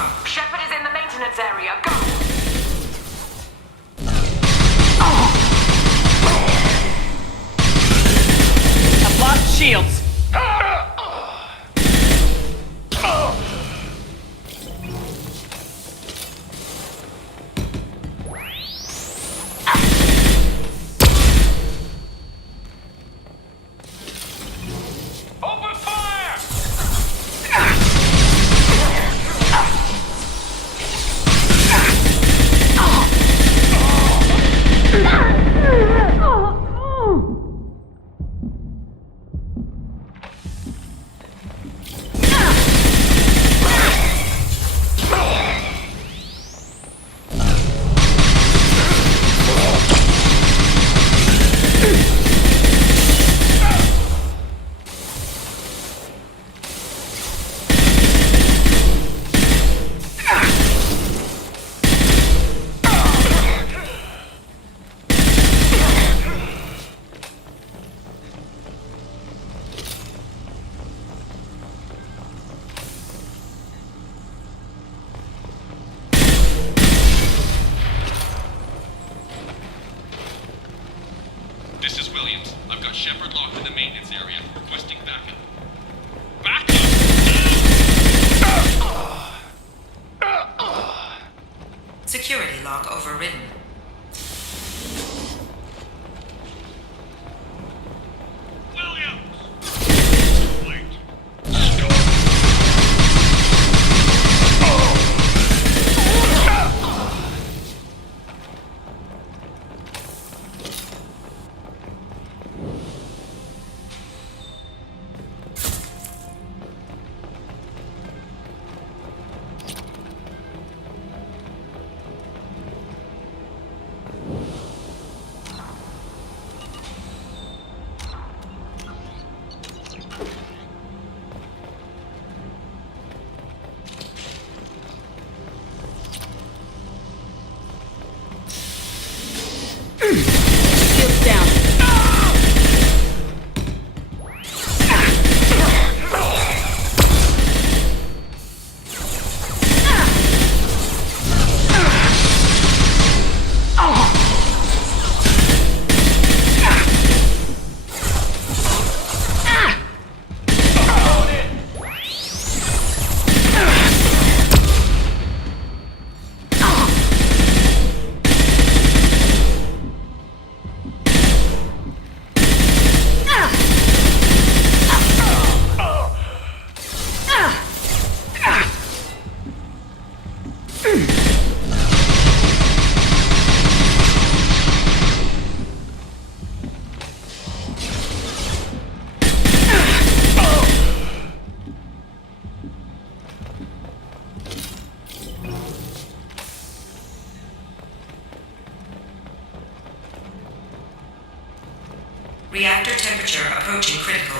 from? Shepard is in the maintenance area. Go! I've lost shields. Open fire! This is Williams. I've got Shepard locked in the maintenance area, requesting backup. Security log overridden. Shields down. Reactor temperature approaching critical.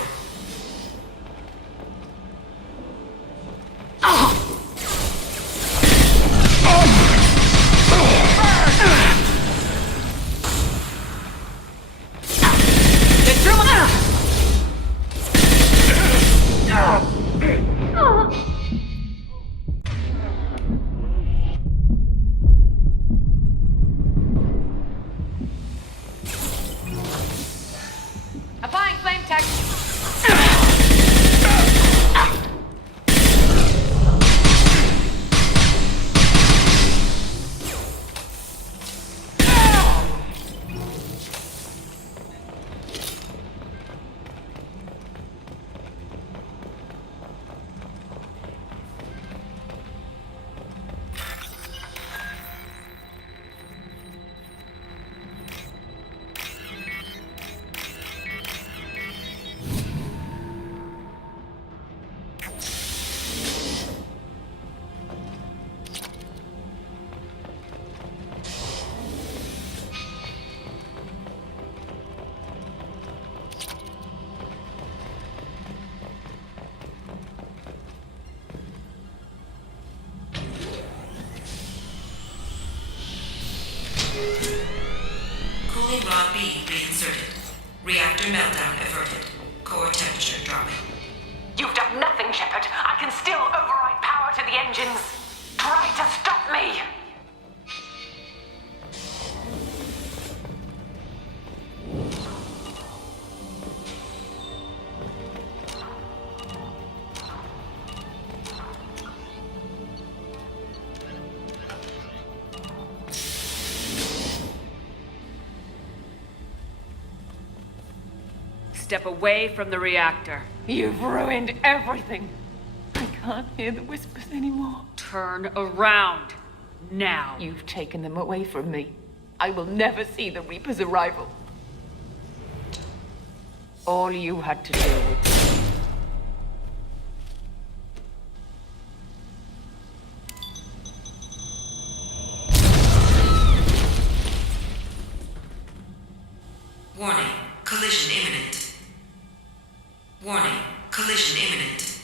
Applying flame tech. step away from the reactor. You've ruined everything. I can't hear the whispers anymore. Turn around. Now. You've taken them away from me. I will never see the Reaper's arrival. All you had to do was... Warning, collision imminent. Warning, collision imminent.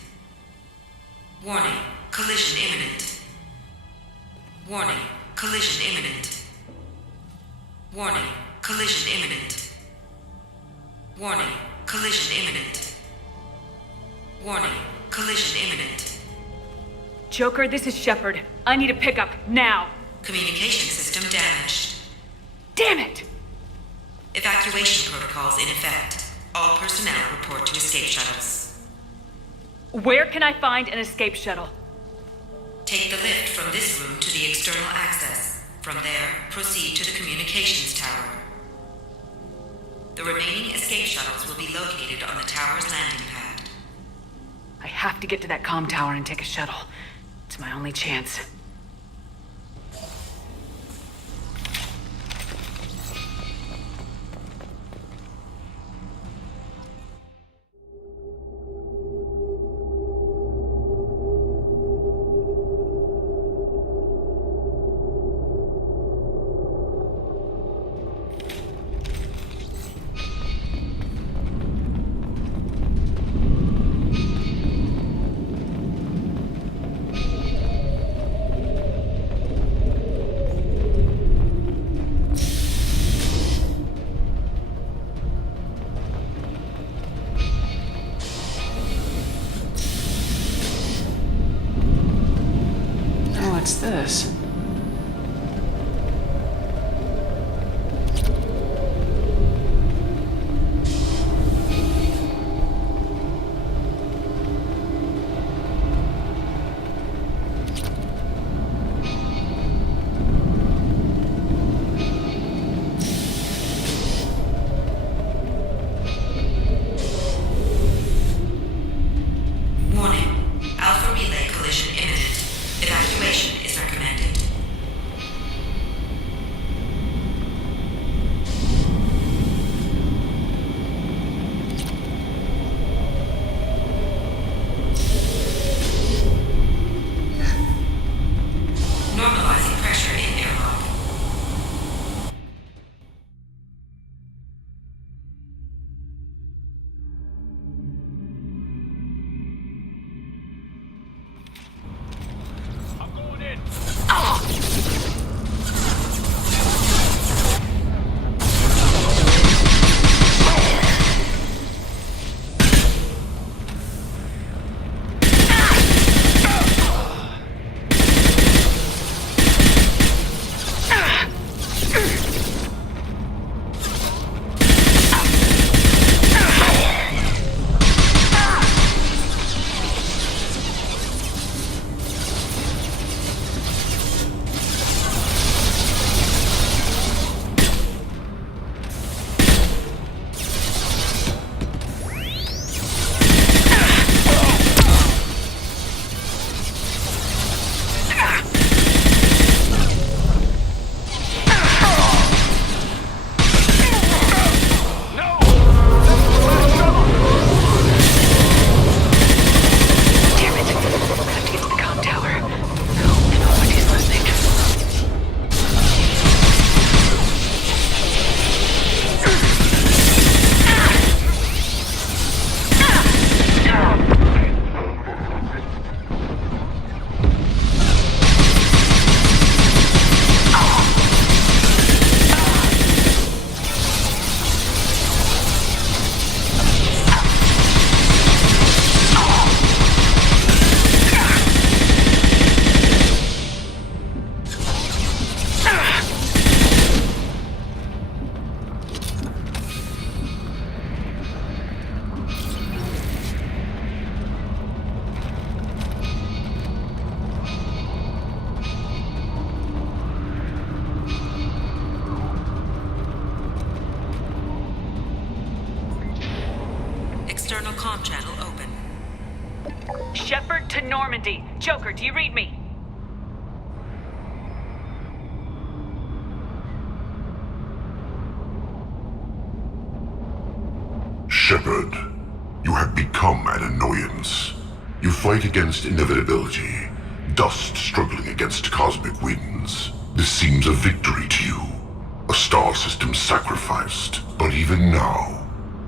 Warning, collision imminent. Warning, collision imminent. Warning, collision imminent. Warning, collision imminent. Warning, collision imminent. Joker, this is Shepard. I need a pickup, now. Communication system damaged. Damn it! Evacuation protocols in effect. All personnel report to escape shuttles. Where can I find an escape shuttle? Take the lift from this room to the external access. From there, proceed to the communications tower. The remaining escape shuttles will be located on the tower's landing pad. I have to get to that comm tower and take a shuttle. It's my only chance. What's this? Warning, Alpha Relay collision imminent. Evacuation is recommended. comm channel open. Shepard to Normandy. Joker, do you read me? Shepard, you have become an annoyance. You fight against inevitability, dust struggling against cosmic winds. This seems a victory to you, a star system sacrificed. But even now,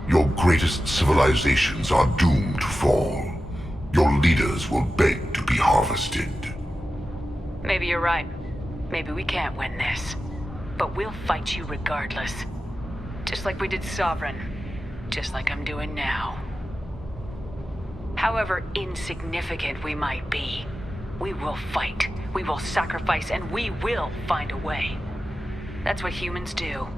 your greatest civilizations are doomed to fall. Your leaders will beg to be harvested. Maybe you're right. Maybe we can't win this. But we'll fight you regardless. Just like we did Sovereign. Just like I'm doing now. However insignificant we might be, we will fight, we will sacrifice, and we will find a way. That's what humans do.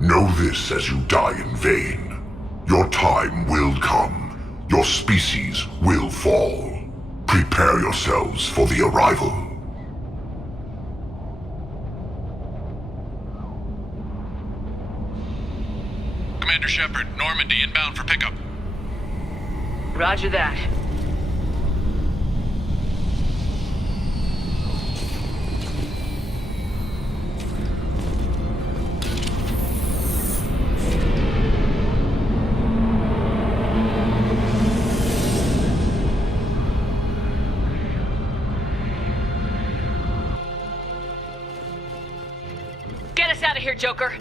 Know this as you die in vain. Your time will come. Your species will fall. Prepare yourselves for the arrival. Commander Shepard, Normandy inbound for pickup. Roger that. Get us out of here, Joker!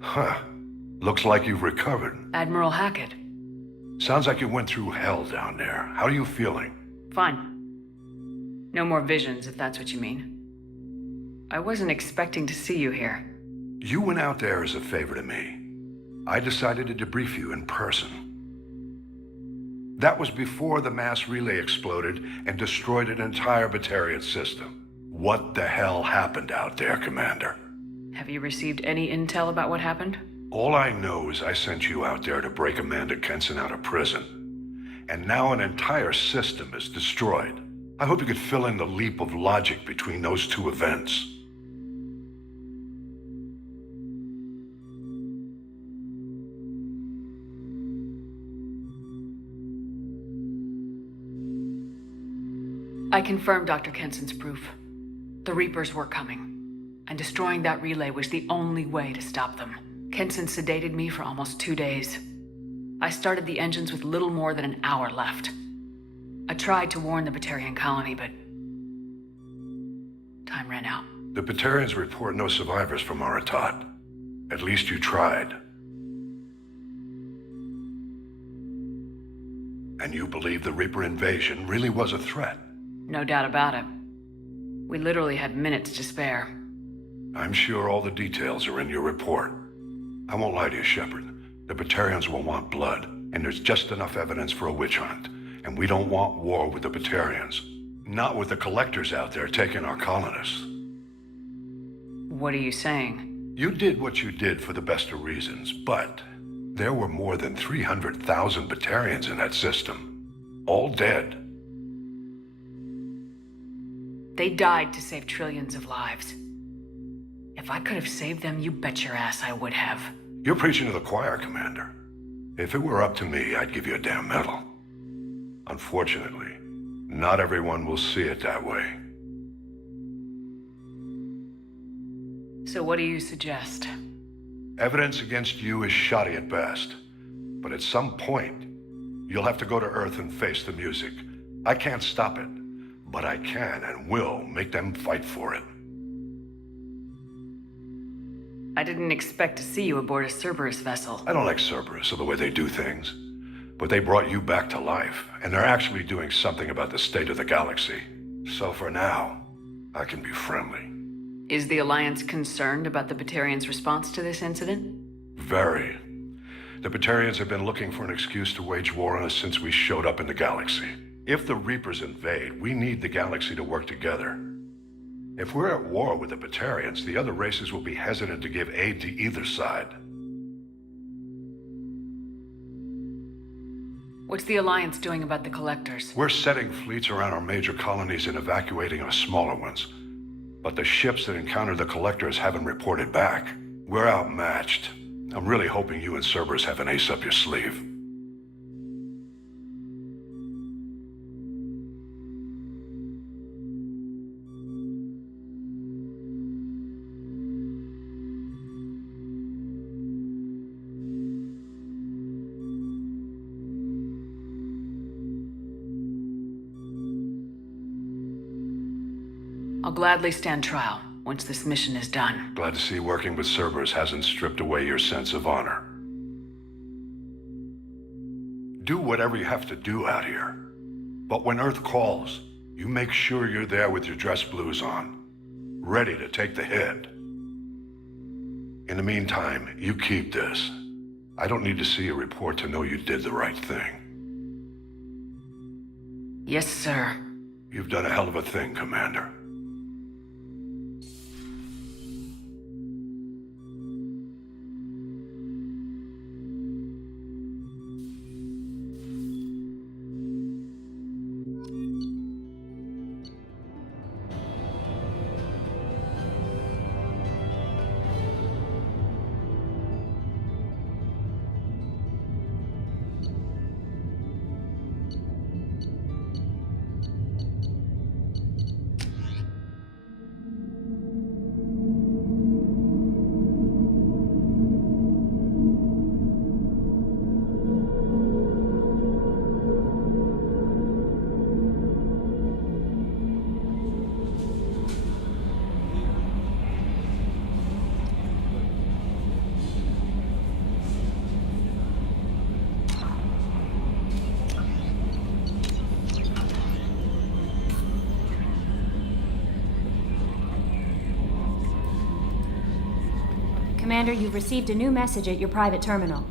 Huh. Looks like you've recovered. Admiral Hackett. Sounds like you went through hell down there. How are you feeling? Fine. No more visions, if that's what you mean. I wasn't expecting to see you here. You went out there as a favor to me. I decided to debrief you in person. That was before the mass relay exploded and destroyed an entire Batarian system. What the hell happened out there, Commander? Have you received any intel about what happened? All I know is I sent you out there to break Amanda Kenson out of prison. And now an entire system is destroyed. I hope you could fill in the leap of logic between those two events. I confirmed Dr. Kenson's proof. The Reapers were coming. And destroying that relay was the only way to stop them. Kenson sedated me for almost 2 days. I started the engines with little more than an hour left. I tried to warn the Batarian colony, but time ran out. The Batarians report no survivors from Aratat. At least you tried. And you believe the Reaper invasion really was a threat? No doubt about it. We literally had minutes to spare. I'm sure all the details are in your report. I won't lie to you, Shepard. The Batarians will want blood, and there's just enough evidence for a witch hunt. And we don't want war with the Batarians. Not with the collectors out there taking our colonists. What are you saying? You did what you did for the best of reasons, but there were more than 300,000 Batarians in that system. All dead. They died to save trillions of lives. If I could have saved them, you bet your ass I would have. You're preaching to the choir, Commander. If it were up to me, I'd give you a damn medal. Unfortunately, not everyone will see it that way. So what do you suggest? Evidence against you is shoddy at best. But at some point, you'll have to go to Earth and face the music. I can't stop it, but I can and will make them fight for it. I didn't expect to see you aboard a Cerberus vessel. I don't like Cerberus or the way they do things. But they brought you back to life, and they're actually doing something about the state of the galaxy. So for now, I can be friendly. Is the Alliance concerned about the Batarians' response to this incident? Very. The Batarians have been looking for an excuse to wage war on us since we showed up in the galaxy. If the Reapers invade, we need the galaxy to work together. If we're at war with the Batarians, the other races will be hesitant to give aid to either side. What's the Alliance doing about the Collectors? We're setting fleets around our major colonies and evacuating our smaller ones. But the ships that encounter the Collectors haven't reported back. We're outmatched. I'm really hoping you and Cerberus have an ace up your sleeve. I'll gladly stand trial once this mission is done. Glad to see working with Cerberus hasn't stripped away your sense of honor. Do whatever you have to do out here. But when Earth calls, you make sure you're there with your dress blues on, ready to take the hit. In the meantime, you keep this. I don't need to see a report to know you did the right thing. Yes, sir. You've done a hell of a thing, Commander. Commander, you've received a new message at your private terminal.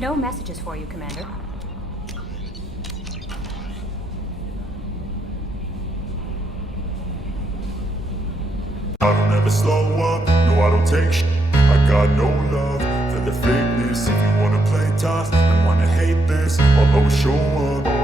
No messages for you, Commander. I don't ever slow up, no I don't take sh**. I got no love for the fakeness. If you wanna play tough and wanna hate this, I'll always show up.